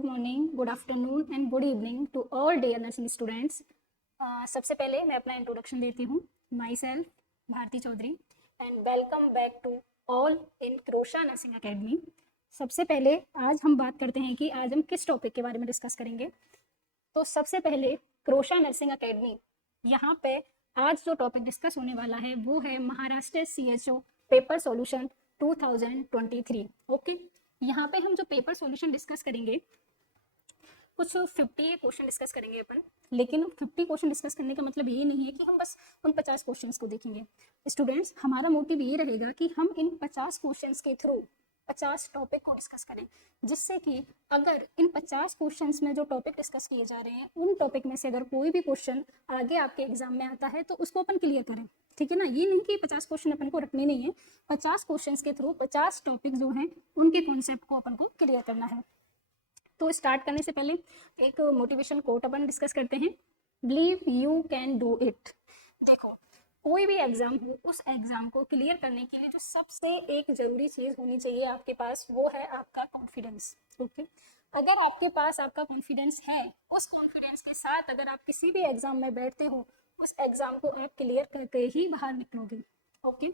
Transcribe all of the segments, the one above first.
Good morning, good afternoon and good evening to all dear nursing students. सबसे पहले मैं अपना इंट्रोडक्शन देती हूँ। Myself Bharti Chaudhary and welcome back to all in crochet nursing academy. सबसे पहले आज हम बात करते हैं कि आज हम किस टॉपिक के बारे में डिस्कस करेंगे। तो सबसे पहले क्रोशा नर्सिंग अकेडमी, यहाँ पे आज जो टॉपिक डिस्कस होने वाला है वो है Maharashtra CHO paper solution 2023। Okay, यहाँ पे हम जो पेपर सॉल्यूशन डिस्कस करेंगे कुछ 50 क्वेश्चन डिस्कस करेंगे अपन। लेकिन 50 क्वेश्चन डिस्कस करने का मतलब ये नहीं है कि हम बस उन 50 क्वेश्चंस को देखेंगे। स्टूडेंट्स, हमारा मोटिव ये रहेगा कि हम इन 50 क्वेश्चंस के थ्रू 50 टॉपिक को डिस्कस करें, जिससे कि अगर इन 50 क्वेश्चंस में जो टॉपिक डिस्कस किए जा रहे हैं उन टॉपिक में से अगर कोई भी क्वेश्चन आगे आपके एग्जाम में आता है तो उसको अपन क्लियर करें। ठीक है ना, ये नहीं कि 50 क्वेश्चन अपन को रखने नहीं है, 50 क्वेश्चंस के थ्रू 50 टॉपिक जो हैं उनके कॉन्सेप्ट को अपन को क्लियर करना है। तो स्टार्ट करने से पहले एक मोटिवेशन कोट अपन डिस्कस करते हैं। Believe you can do it. देखो, कोई भी एग्जाम हो, उस एग्जाम को क्लियर करने के लिए जो सबसे एक जरूरी चीज होनी चाहिए आपके पास, वो है आपका कॉन्फिडेंस। ओके, अगर आपके पास आपका कॉन्फिडेंस है, उस कॉन्फिडेंस के साथ अगर आप किसी भी एग्जाम में बैठते हो, उस एग्जाम को आप क्लियर करके ही बाहर निकलोगे। ओके,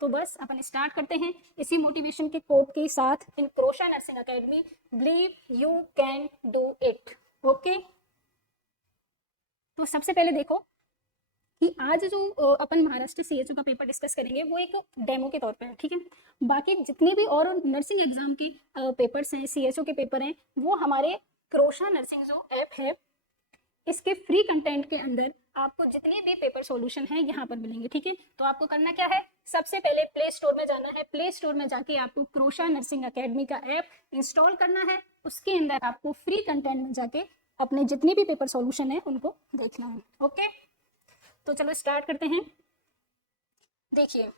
तो बस अपन स्टार्ट करते हैं इसी मोटिवेशन के कोट के साथ। In crochet nursing academy, believe you can do it. Okay, तो सबसे पहले देखो कि आज जो अपन महाराष्ट्र CHO का पेपर डिस्कस करेंगे वो एक डेमो के तौर पे है। ठीक है, बाकी जितने भी और नर्सिंग एग्जाम के पेपर्स हैं, CHO के पेपर हैं, वो हमारे क्रोशा नर्सिंग जो ऐप है इसके फ्री कंटेंट के अंदर आपको जितने भी पेपर सॉल्यूशन है यहाँ पर मिलेंगे। ठीक है, तो आपको करना क्या है, सबसे पहले प्ले स्टोर में जाना है। प्ले स्टोर में जाके आपको क्रोशा नर्सिंग अकेडमी का ऐप इंस्टॉल करना है। उसके अंदर आपको फ्री कंटेंट में जाके अपने जितने भी पेपर सॉल्यूशन है उनको देखना है। ओके, तो चलो स्टार्ट करते हैं। देखिए,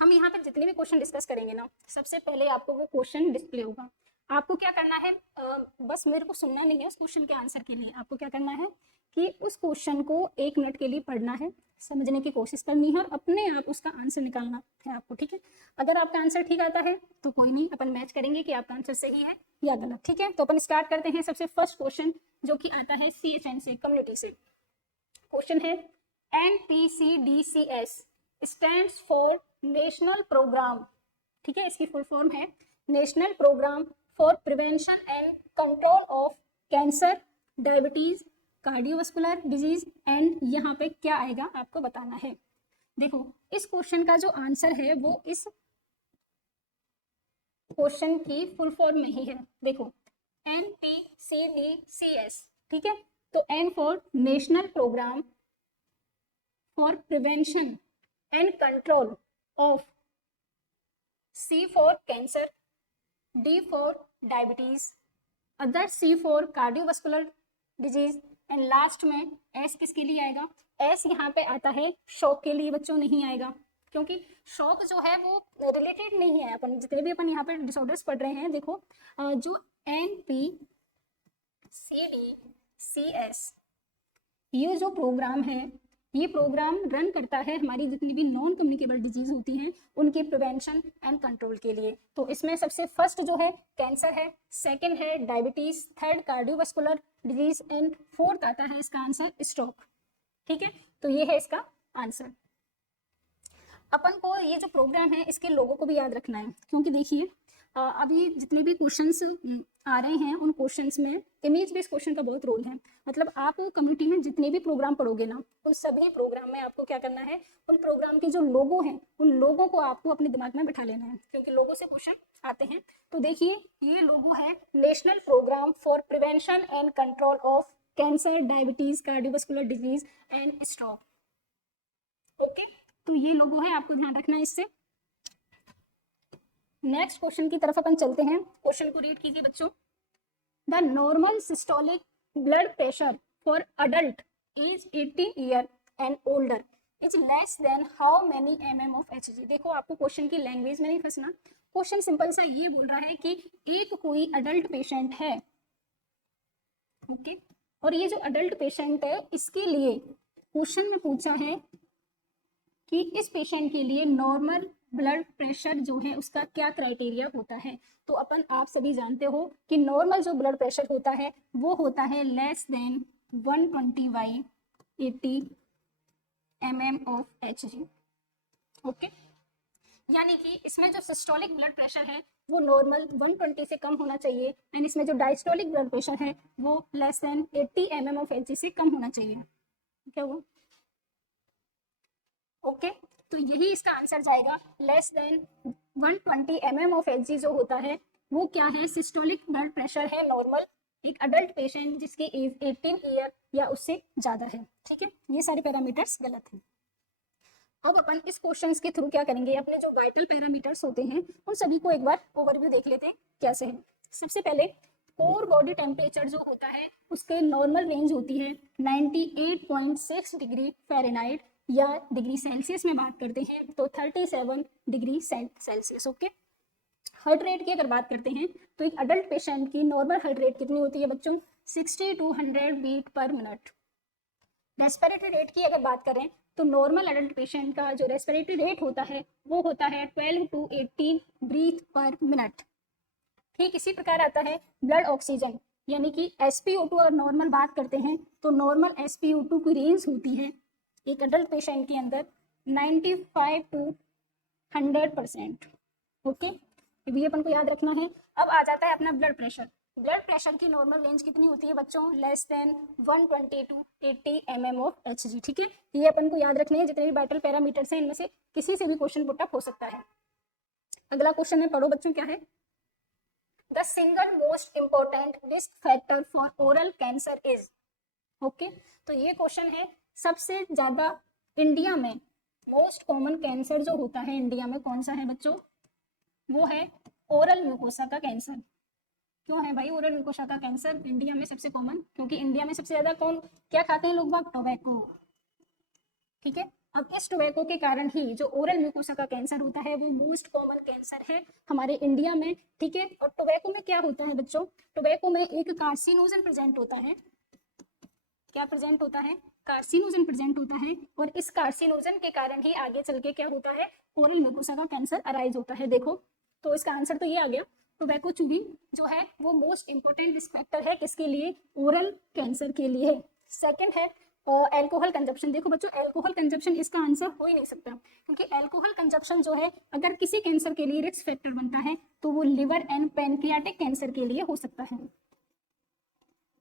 हम यहाँ पर जितने भी क्वेश्चन डिस्कस करेंगे ना, सबसे पहले आपको वो क्वेश्चन डिस्प्ले होगा। आपको क्या करना है, बस मेरे को सुनना नहीं है। उस क्वेश्चन के आंसर के लिए आपको क्या करना है कि उस क्वेश्चन को 1 मिनट के लिए पढ़ना है, समझने की कोशिश करनी है और अपने आप उसका आंसर निकालना है आपको। ठीक है, अगर आपका आंसर ठीक आता है तो कोई नहीं, अपन मैच करेंगे कि आपका आंसर सही है या गलत। ठीक है, तो अपन स्टार्ट करते हैं। सबसे फर्स्ट क्वेश्चन जो कि आता है CHN से, कम्युनिटी से। क्वेश्चन है NPCDCS stands for national programme. ठीक है, इसकी फुल फॉर्म है national programme for prevention and control of cancer, diabetes, cardiovascular disease and यहाँ पे क्या आएगा आपको बताना है। देखो, इस क्वेश्चन का जो आंसर है वो इस क्वेश्चन की फुल फॉर्म में ही है। देखो, NPCDCS। ठीक है, तो N for national programme for prevention and control of, C for cancer, D for diabetes, other C for cardiovascular disease and last में S किसके लिए आएगा, S यहाँ पे आता है शॉक के लिए। बच्चों नहीं आएगा क्योंकि शॉक जो है वो रिलेटेड नहीं है। अपन जितने भी अपन यहाँ पे डिसऑर्डर्स पढ़ रहे हैं, देखो जो NPCDCS ये जो प्रोग्राम है, ये प्रोग्राम रन करता है हमारी जितनी भी नॉन कम्युनिकेबल डिजीज होती हैं उनके प्रिवेंशन एंड कंट्रोल के लिए। तो इसमें सबसे फर्स्ट जो है कैंसर है, सेकंड है diabetes, third cardiovascular disease and fourth आता है इसका आंसर स्ट्रोक। ठीक है, तो ये है इसका आंसर। अपन को ये जो प्रोग्राम है इसके लोगों को भी याद रखना है, क्योंकि देखिए अभी जितने भी क्वेश्चंस आ रहे हैं उन क्वेश्चंस में इमेज बेस्ड क्वेश्चन का बहुत रोल है। मतलब आप कम्युनिटी में जितने भी प्रोग्राम पढ़ोगे ना, उन सभी प्रोग्राम में आपको क्या करना है, उन प्रोग्राम के जो लोगो हैं उन लोगों को आपको अपने दिमाग में बैठा लेना है, क्योंकि लोगों से क्वेश्चन आते हैं। तो देखिए, ये लोगो है national programme for prevention and control of cancer, diabetes, cardiovascular disease and stroke. Okay, तो ये लोगो है, आपको ध्यान रखना है इससे। नेक्स्ट क्वेश्चन की तरफ अपन चलते हैं। क्वेश्चन को रीड कीजिए बच्चों। The normal systolic blood pressure for adult age 18 year and older is less than how many mm of Hg। देखो, आपको क्वेश्चन की लैंग्वेज में नहीं फंसना। क्वेश्चन सिंपल सा ये बोल रहा है कि एक कोई अडल्ट पेशेंट है, ओके, और ये जो अडल्ट पेशेंट है इसके लिए क्वेश्चन में पूछा है कि इस पेशेंट के लिए नॉर्मल ब्लड प्रेशर जो है उसका क्या क्राइटेरिया होता है। तो अपन आप सभी जानते हो कि नॉर्मल जो ब्लड प्रेशर होता है वो होता है less than 120/80 mm of Hg। Okay, यानी कि इसमें जो सिस्टोलिक ब्लड प्रेशर है वो नॉर्मल 120 से कम होना चाहिए, एंड इसमें जो डायस्टोलिक ब्लड प्रेशर है वो less than 80 mm of Hg से कम होना चाहिए। क्या हुआ? ओके, तो यही इसका आंसर जाएगा, less than 120 mm of Hg जो होता है वो क्या है, सिस्टोलिक ब्लड प्रेशर है नॉर्मल एक अडल्ट पेशेंट जिसकी एज 18 ईयर या उससे ज्यादा है। ठीक है, ये सारे पैरामीटर्स गलत हैं। अब अपन इस क्वेश्चंस के थ्रू क्या करेंगे, अपने जो वाइटल पैरामीटर्स होते हैं उन सभी को एक बार ओवरव्यू देख लेते हैं कैसे है। सबसे पहले कोर बॉडी टेम्परेचर जो होता है उसके नॉर्मल रेंज होती है 98.6 डिग्री फ़ारेनहाइट, या डिग्री सेल्सियस में बात करते हैं तो 37 degree Celsius. Okay, heart rate की अगर बात करते हैं तो एक अडल्ट पेशेंट की नॉर्मल हार्ट रेट कितनी होती है बच्चों, 60 to 100 beat per minute. Respiratory rate की अगर बात करें तो नॉर्मल एडल्ट पेशेंट का जो रेस्पिरेटरी रेट होता है वो होता है 12 to 18 ब्रीथ पर मिनट। ठीक इसी प्रकार आता है ब्लड ऑक्सीजन, यानी कि SpO2 अगर नॉर्मल बात करते हैं तो नॉर्मल SpO2 की रेंज होती है एक अडल्ट पेशेंट के अंदर 95 to 100%। ओके, ये अपन को याद रखना है। अब आ जाता है अपना ब्लड प्रेशर। ब्लड प्रेशर की नॉर्मल रेंज कितनी होती है बच्चों, less than 120 to 80 mm of Hg। ठीक है, ये अपन को याद रखने हैं। जितने भी वाइटल पैरामीटर्स हैं इनमें से किसी से भी क्वेश्चन पुटअप हो सकता है। अगला क्वेश्चन है, पढ़ो बच्चों क्या है, the single most important risk factor for oral cancer is. Okay, तो ये क्वेश्चन है, सबसे ज्यादा इंडिया में मोस्ट कॉमन कैंसर जो होता है इंडिया में कौन सा है बच्चों, वो है ओरल म्यूकोसा का कैंसर। क्यों है भाई ओरल म्यूकोसा का कैंसर इंडिया में सबसे कॉमन, क्योंकि इंडिया में सबसे ज्यादा कौन क्या खाते हैं लोग बाग, टोबैको। ठीक है, अब इस टोबैको के कारण ही जो ओरल म्यूकोसा का कैंसर होता है वो मोस्ट कॉमन कैंसर है हमारे इंडिया में। ठीक है, और टोबैको में क्या होता है बच्चों, टोबैको में एक कार्सिनोजन प्रेजेंट होता है। क्या प्रेजेंट होता है, कार्सिनोजन प्रेजेंट होता है, और इस कार्सिनोजन के कारण ही आगे चल के क्या होता है, ओरल म्यूकोसा का कैंसर अराइज होता है। देखो, तो इसका आंसर तो ये आ गया, टोबैको च्यूइंग जो है वो मोस्ट इंपॉर्टेंट रिस्क फैक्टर है किसके लिए, ओरल कैंसर के लिए। सेकंड है एल्कोहल कंजप्शन। देखो बच्चों, एल्कोहल कंजप्शन इसका आंसर हो ही नहीं सकता, क्योंकि एल्कोहल कंजप्शन जो है अगर किसी कैंसर के लिए रिस्क फैक्टर बनता है तो वो लिवर एंड पैनक्रियाटिक कैंसर के लिए हो सकता है।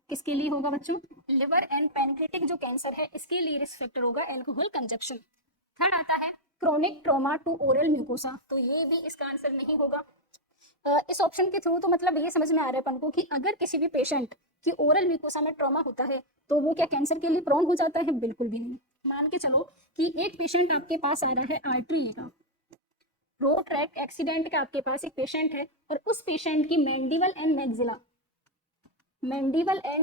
किसके लिए होगा बच्चों, लिवर एंड पैनक्रियाटिक जो कैंसर है इसके लिए रिस्क फैक्टर होगा एल्कोहल कंजप्शन। थर्ड आता है chronic trauma to oral mucosa, तो ये भी इसका आंसर नहीं होगा। इस ऑप्शन के थ्रू तो मतलब ये समझ में आ रहा है अपन को कि अगर किसी भी पेशेंट की ओरल म्यूकोसा में ट्रॉमा होता है तो वो क्या कैंसर के लिए प्रोन हो जाता है, बिल्कुल भी नहीं। मान के चलो कि एक पेशेंट आपके पास आ रहा है आर्टरी का, रोड ट्रैक एक्सीडेंट का आपके पास एक पेशेंट है, और उस पेशेंट की मैंडिबल एंड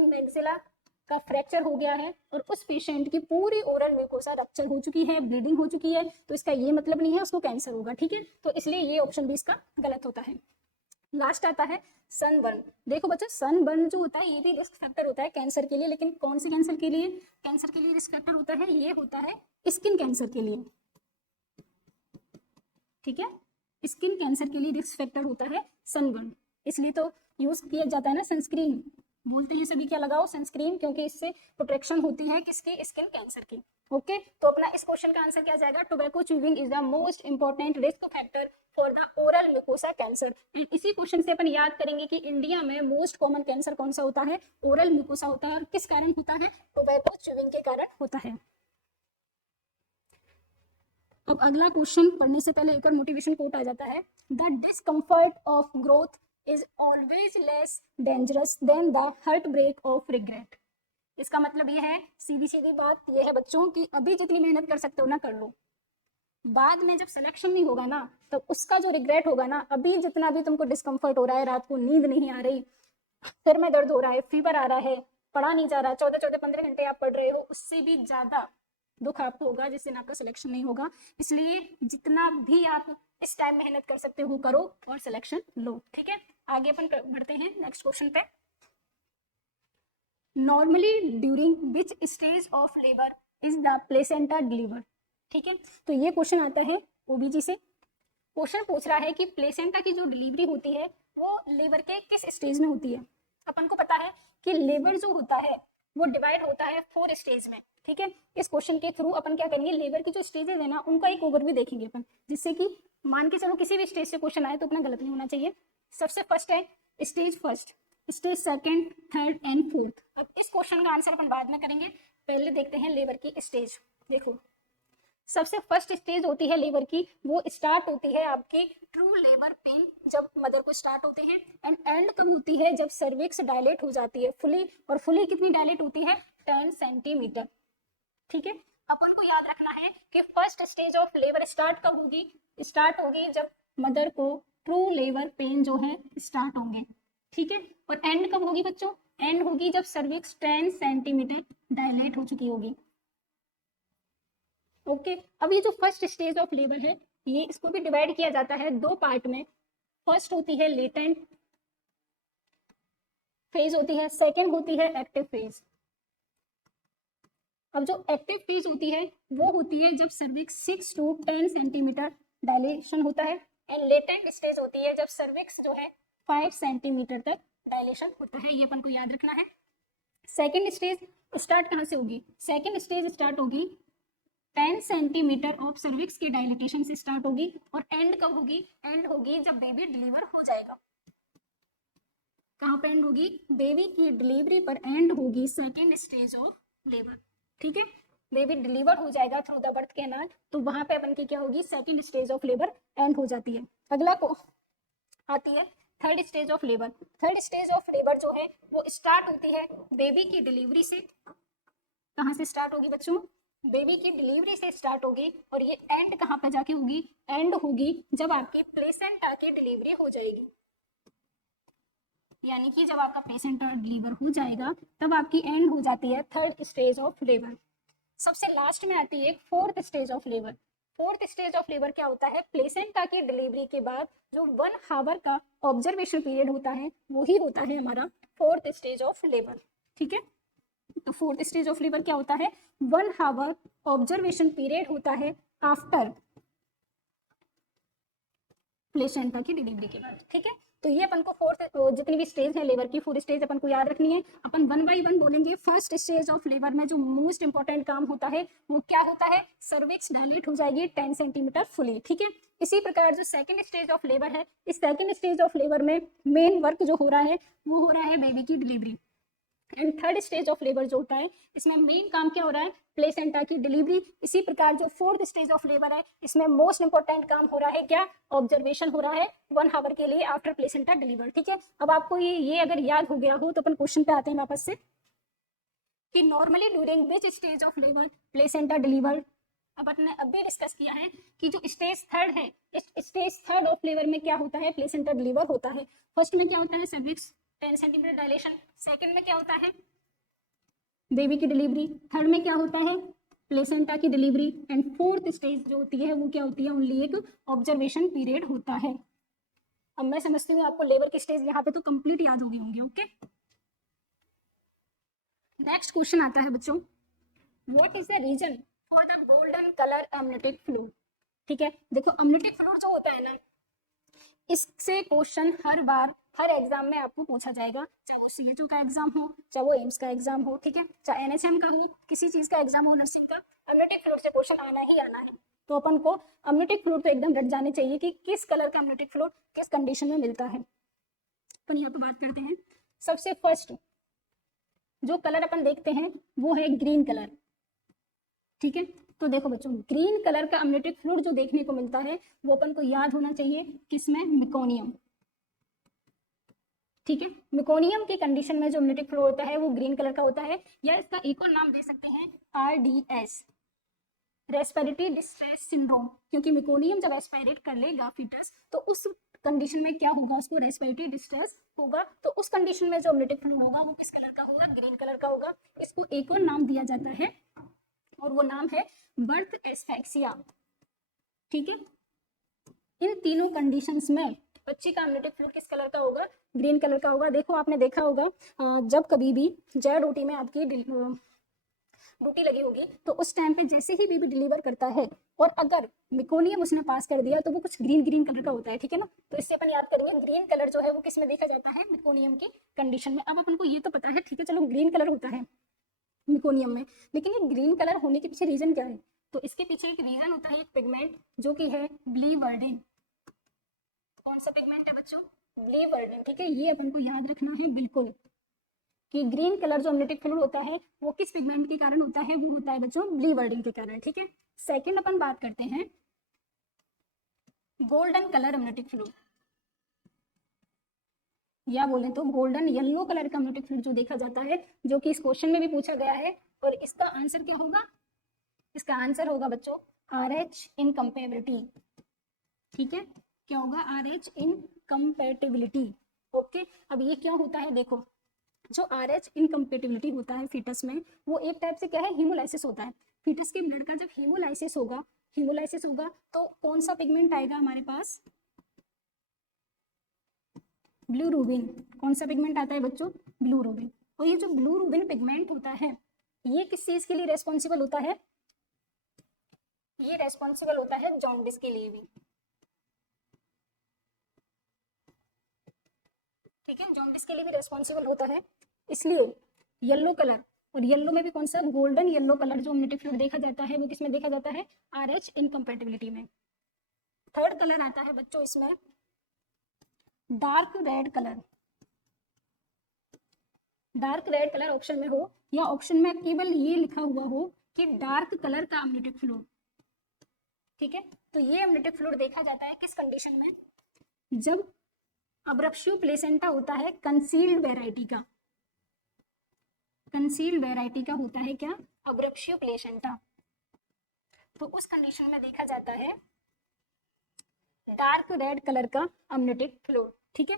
मैक्सिला का फ्रैक्चर हो गया है, और उस पेशेंट की पूरी ओरल म्यूकोसा रप्चर हो चुकी है, ब्लीडिंग हो चुकी है, तो इसका ये मतलब नहीं है उसको कैंसर होगा। ठीक है, तो इसलिए ये ऑप्शन भी इसका गलत होता है। लास्ट आता है सनबर्न। देखो बच्चों, सनबर्न जो होता है ये भी रिस्क फैक्टर होता है कैंसर के लिए, लेकिन कौन से कैंसर के लिए, कैंसर के लिए रिस्क फैक्टर होता है, ये होता है स्किन कैंसर के लिए। ठीक है, स्किन कैंसर के लिए रिस्क फैक्टर होता है सनबर्न, इसलिए तो यूज किया जाता है ना सनस्क्रीन, बोलते हैं सभी क्या लगाओ सनस्क्रीन, क्योंकि इससे प्रोटेक्शन होती है किसकी, स्किन कैंसर की। ओके, तो अपना इस क्वेश्चन का आंसर क्या जाएगा, tobacco chewing is the most important risk factor for the oral mucosa cancer. And इसी क्वेश्चन से अपन याद करेंगे कि इंडिया में मोस्ट कॉमन कैंसर कौन सा होता है, ओरल म्यूकोसा होता है, और किस कारण होता है, टोबैको च्यूइंग के कारण होता है। अब अगला क्वेश्चन पढ़ने से पहले एक और मोटिवेशन कोट आ जाता है, the discomfort of growth is always less dangerous than the heart break of regret. इसका मतलब ये है, सीधी सीधी बात ये है बच्चों कि अभी जितनी मेहनत कर सकते हो ना कर लो, बाद में जब सिलेक्शन नहीं होगा ना तब उसका जो रिग्रेट होगा ना, अभी जितना भी तुमको डिस्कम्फर्ट हो रहा है, रात को नींद नहीं आ रही, सिर में दर्द हो रहा है, फीवर आ रहा है, पढ़ा नहीं जा रहा, 14-15 घंटे आप पढ़ रहे हो, उससे भी ज्यादा दुख आपको होगा जिस दिन आपका सिलेक्शन नहीं होगा। इसलिए जितना भी आप इस टाइम मेहनत कर सकते हो करो और सिलेक्शन लो। ठीक है, आगे अपन बढ़ते हैं नेक्स्ट क्वेश्चन पे। Normally during which stage of labour is the placenta deliver. ठीक है, तो ये क्वेश्चन आता है ओबीजी से। क्वेश्चन पूछ रहा है कि प्लेसेंटा की जो डिलीवरी होती है वो लेबर के किस स्टेज में होती है। अपन को पता है कि लेबर जो होता है वो डिवाइड होता है 4 स्टेज में, ठीक है। इस क्वेश्चन के थ्रू अपन क्या करेंगे, लेबर की जो स्टेजेस है ना उनका एक ओवरव्यू देखेंगे अपन, जिससे कि मान के चलो किसी भी स्टेज से क्वेश्चन आए तो अपना गलत नहीं होना चाहिए। सबसे फर्स्ट है stage first, stage second, third and fourth. अब इस क्वेश्चन का आंसर अपन बाद में करेंगे, पहले देखते हैं लेबर की स्टेज। देखो सबसे फर्स्ट स्टेज होती है लेबर की, वो स्टार्ट होती है आपकी ट्रू लेबर पेन जब मदर को स्टार्ट होते हैं, एंड एंड कब होती है जब सर्विक्स डायलेट हो जाती है फुली, और फुली कितनी डायलेट होती है 10 सेंटीमीटर, ठीक है। अपन को याद रखना है कि first stage of labour start कब होगी, स्टार्ट होगी जब मदर को ट्रू लेबर पेन जो है स्टार्ट होंगे, ठीक है। और एंड कब होगी बच्चों, एंड होगी जब सर्विक्स 10 सेंटीमीटर डायलेट हो चुकी होगी, ओके। अब ये जो फर्स्ट स्टेज ऑफ लेबर है ये इसको भी डिवाइड किया जाता है 2 पार्ट में। फर्स्ट होती है लेटेंट फेज होती है, सेकेंड होती है एक्टिव फेज। अब जो एक्टिव फेज होती है वो होती है जब सर्विक्स 6 to 10 सेंटीमीटर डायलेशन होता है, एंड लेटेंट स्टेज होती है जब सर्विक्स जो है 5 सेंटीमीटर तक डायलेशन होता है, ये अपन को याद रखना है। सेकेंड स्टेज स्टार्ट कहाँ से होगी, सेकेंड स्टेज स्टार्ट होगी 10 सेंटीमीटर ऑफ सर्विक्स के डायलिटेशन से स्टार्ट होगी, और एंड कब होगी, एंड होगी जब बेबी डिलीवर हो जाएगा। कहाँ पे एंड होगी, बेबी की डिलीवरी पर एंड होगी सेकेंड स्टेज ऑफ लेबर, ठीक है। बेबी डिलीवर हो जाएगा थ्रू द बर्थ कैनाल, तो वहां पे अपन की क्या होगी, second stage of labour and हो जाती है। अगला को आती है third stage of labour. Third stage of labour जो है वो स्टार्ट होती है बेबी की डिलीवरी से। कहाँ से स्टार्ट होगी बच्चों, बेबी की डिलीवरी से स्टार्ट होगी, और ये एंड कहाँ पे जाके होगी, एंड होगी जब आपकी प्लेसेंटा की डिलीवरी हो जाएगी, यानी कि जब आपका प्लेसेंटा डिलीवर हो जाएगा तब आपकी एंड हो जाती है थर्ड स्टेज ऑफ लेबर। सबसे लास्ट में आती है fourth stage of labour. Fourth stage of labour क्या होता है, प्लेसेंटा की डिलीवरी के बाद जो 1 आवर का ऑब्जर्वेशन पीरियड होता है वही होता है हमारा फोर्थ स्टेज ऑफ लेबर, ठीक है। तो फोर्थ स्टेज ऑफ लेबर क्या होता है, 1 आवर ऑब्जर्वेशन पीरियड होता है आफ्टर प्लेसेंटा की डिलीवरी के बाद, ठीक है। तो ये अपन को फोर्थ जितनी भी स्टेज है लेबर की 4 स्टेज अपन को याद रखनी है। अपन 1 बाई 1 बोलेंगे। फर्स्ट स्टेज ऑफ लेबर में जो मोस्ट इंपॉर्टेंट काम होता है वो क्या होता है, सर्विक्स डायलेट हो जाएगी 10 सेंटीमीटर फुली, ठीक है। इसी प्रकार जो सेकंड स्टेज ऑफ लेबर है, इस सेकंड स्टेज ऑफ लेबर में मेन वर्क जो हो रहा है वो हो रहा है बेबी की delivery. And third stage of labour जो होता है इसमें मेन काम क्या हो रहा है, प्लेसेंटा की डिलीवरी। इसी प्रकार जो फोर्थ स्टेज ऑफ लेबर है इसमें मोस्ट इंपॉर्टेंट काम हो रहा है क्या, ऑब्जर्वेशन हो रहा है 1 आवर के लिए आफ्टर प्लेसेंटा डिलीवर, ठीक है। अब आपको ये अगर याद हो गया हो तो अपन क्वेश्चन पे आते हैं वापस से कि normally during which stage of labour placenta deliver. अब अपने अभी डिस्कस किया है कि जो स्टेज थर्ड है, इस स्टेज थर्ड ऑफ लेबर में क्या होता है, प्लेसेंटा डिलीवर होता है। फर्स्ट में क्या होता है, सर्विक्स 10 सेंटीमीटर डायलेशन। सेकंड में क्या होता है, बेबी की डिलीवरी। थर्ड में क्या होता है, प्लेसेंटा की डिलीवरी। एंड फोर्थ स्टेज जो होती है वो क्या होती है, ओनली एक ऑब्जर्वेशन पीरियड होता है। अब मैं समझती हूँ आपको लेबर की स्टेज यहाँ पे तो कंप्लीट याद हो गई होंगी, ओके। नेक्स्ट क्वेश्चन आता है बच्चों, what is the reason for the golden colour amniotic fluid, ठीक है। देखो अमनिटिक फ्लूइड जो होता है ना, इससे क्वेश्चन हर बार हर एग्जाम में आपको पूछा जाएगा, चाहे वो सीएचओ का एग्जाम हो, चाहे वो एम्स का एग्जाम हो, ठीक है, चाहे एनएचएम का हो, किसी चीज का एग्जाम हो, नर्सिंग का, अमनिटिक फ्लूइड से क्वेश्चन आना ही आना है। तो अपन को अमनिटिक फ्लूइड तो एकदम रट जाने चाहिए कि किस कलर का अमनिटिक फ्लूइड किस कंडीशन में मिलता है। अपन यहाँ पे बात करते हैं। सबसे फर्स्ट जो कलर अपन देखते हैं वो है ग्रीन कलर, ठीक है। तो देखो बच्चों, ग्रीन कलर का अमनिटिक फ्लूइड जो देखने को मिलता है वो अपन को याद होना चाहिए किसमें, मेकोनियम, ठीक है। मेकोनियम की कंडीशन में जो अमनिटिक फ्लूइड होता है वो ग्रीन कलर का होता है, या इसका एक और नाम दे सकते हैं आरडीएस, रेस्पिरेटरी डिस्ट्रेस सिंड्रोम, क्योंकि मेकोनियम जब एस्पायरेट कर लेगा फीटस तो उस कंडीशन में क्या होगा, उसको रेस्पिरेटरी डिस्ट्रेस होगा। तो उस कंडीशन में जो अमनिटिक फ्लूइड होगा वो किस कलर का होगा, ग्रीन कलर का होगा। इसको एक और नाम दिया जाता है और वो नाम है बर्थ एस्फेक्सिया, ठीक है। इन तीनों कंडीशंस में बच्ची का अमनिटिक फ्लूइड किस कलर का होगा, ग्रीन कलर का होगा। देखो आपने देखा होगा जब कभी भी जेड ओटी में आपकी ड्यूटी लगी होगी, तो उस टाइम पे जैसे ही बेबी डिलीवर करता है और अगर मेकोनियम उसने पास कर दिया तो वो कुछ ग्रीन ग्रीन कलर का होता है, ठीक है ना। तो इससे अपन याद करेंगे ग्रीन कलर जो है वो किस में देखा जाता है, मेकोनियम की कंडीशन में। अब अपन को ये तो पता है, ठीक है, चलो ग्रीन कलर होता है मेकोनियम में, लेकिन ये ग्रीन कलर होने के पीछे रीजन क्या है? तो इसके पीछे एक रीजन होता है, एक पिगमेंट जो कि है ब्लीवर्डिन। कौन सा पिगमेंट है बच्चों? ब्लीवर्डिन, ठीक है। ये अपन को याद रखना है बिल्कुल कि ग्रीन कलर जो अमनियोटिक फ्लूइड होता है वो किस पिगमेंट के कारण होता है, वो होता है बच्चों ब्लीवर्डिन के कारण, ठीक है। सेकंड अपन बात करते हैं गोल्डन कलर अमनियोटिक फ्लूइड, या बोलें तो गोल्डन येलो कलर का अमनियोटिक फ्लूइड जो देखा जाता है, जो कि इस क्वेश्चन में भी पूछा गया है। और इसका आंसर क्या होगा? इसका आंसर होगा बच्चों RH इनकम्पेटिबिलिटी, ठीक है। क्या होगा? RH incompatibility, okay. अब ये क्या होता है, देखो जो RH इनकम्पेटिबिलिटी होता है फीटस में, वो एक टाइप से क्या है, हीमोलाइसिस होता है। फीटस के ब्लड का जब हीमोलाइसिस होगा तो कौन सा पिगमेंट आएगा हमारे पास? ब्लूरुबिन। कौन सा पिगमेंट आता है बच्चों? ब्लूरुबिन। और ये जो ब्लूरुबिन पिगमेंट होता है ये किस चीज के लिए रेस्पॉन्सिबल होता है? ये रेस्पॉन्सिबल होता है जॉन्डिस के लिए भी, ठीक है, जॉन्डिस के लिए भी रेस्पॉन्सिबल होता है। इसलिए येलो कलर, और येलो में भी कौन सा? गोल्डन येलो कलर जो अमनियोटिक फ्लूइड देखा जाता है वो किसमें देखा जाता है? RH इनकम्पेटिबिलिटी में। थर्ड कलर आता है बच्चों इसमें dark red colour. Dark red colour option में हो या ऑप्शन में केवल ये लिखा हुआ हो कि डार्क कलर का अमनियोटिक फ्लूइड, ठीक है। तो ये अमनियोटिक फ्लूइड देखा जाता है किस कंडीशन में? जब अब्रप्शियो प्लेसेंटा होता है कंसील्ड वेराइटी का, कंसील्ड वेराइटी का होता है क्या? अब्रप्शियो प्लेसेंटा। तो उस कंडीशन में देखा जाता है डार्क रेड कलर का अमनियोटिक फ्लूइड, ठीक है।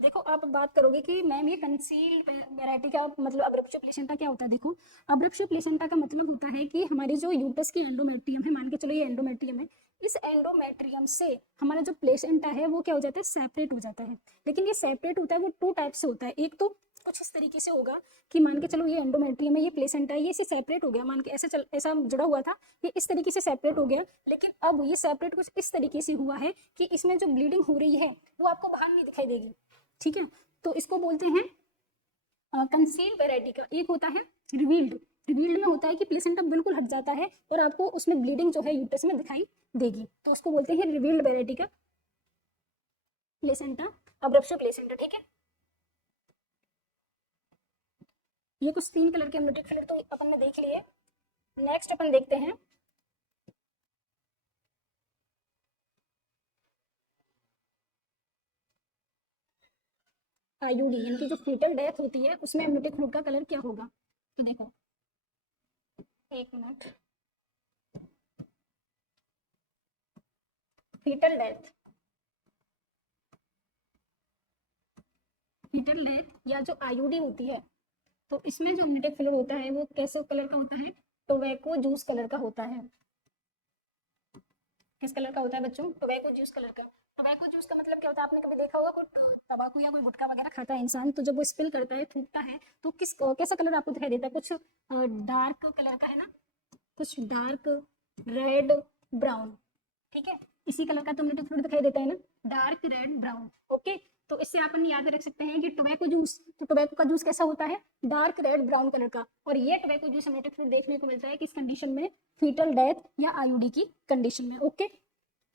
देखो आप बात करोगे कि मैम ये कंसील वेराइटी का मतलब अब्रप्शियो प्लेसेंटा क्या होता है? देखो अब्रप्शियो प्लेसेंटा का मतलब होता है कि हमारे जो यूटस की एंडोमेट्रियम है, मान के चलो ये एंडोमेट्रियम है, इस एंडोमेट्रियम से हमारा जो प्लेसेंटा है वो क्या हो जाता है? सेपरेट हो जाता है। लेकिन ये सेपरेट होता है वो टू टाइप से होता है। एक तो कुछ इस तरीके से होगा कि मान के चलो ये एंडोमेट्रियम है, ये प्लेसेंटा है, ये इसे सेपरेट हो गया, मान के ऐसा जुड़ा हुआ था, ये इस तरीके से सेपरेट हो गया। लेकिन अब ये सेपरेट कुछ इस तरीके से हुआ है कि इसमें जो ब्लीडिंग हो रही है वो आपको बाहर नहीं दिखाई देगी, ठीक है। तो इसको बोलते हैं कंसील वेराइटी का। एक होता है रिवील्ड, रिवील्ड में होता है कि प्लेसेंटा बिल्कुल हट जाता है और आपको उसमें ब्लीडिंग जो है यूट्रस में दिखाई देगी, तो उसको बोलते हैं रिवील्ड वेराइटी का प्लेसेंटा, अब्रप्शियो प्लेसेंटा, ठीक है। ये कुछ 3 कलर के अमनियोटिक फ्लूइड तो अपन ने देख लिए। नेक्स्ट अपन देखते हैं आईयूडी, यानी कि जो फीटल डेथ होती है उसमें अमनियोटिक फ्लूइड का कलर क्या होगा? तो देखो एक minute, fetal death, fetal death या जो आईयूडी होती है, तो इसमें जो अमनियोटिक फ्लूइड होता है वो कैसे कलर का होता है? टोबैको जूस कलर का होता है। किस कलर का होता है बच्चों? टोबैको जूस कलर का। टोबैको जूस का मतलब क्या होता है? आपने कभी देखा होगा कोई तंबाकू या कोई गुटखा वगैरह खाता है इंसान, तो जब वो स्पिल करता है, थूकता है, तो किस कैसा कलर आपको दिखाई देता है? कुछ डार्क कलर का है ना, कुछ डार्क रेड ब्राउन, ठीक है, इसी कलर का तो अमनियोटिक फ्लूइड दिखाई देता है ना, डार्क रेड ब्राउन, ओके। तो इससे अपन याद रख सकते हैं कि टोबैको जूस, तो टोबैको का जूस कैसा होता है? डार्क रेड ब्राउन कलर का। और ये टोबैको जूस अमनियोटिक फ्लूइड देखने को मिलता है किस कंडीशन में? फीटल डेथ या आईयूडी की कंडीशन में, ओके।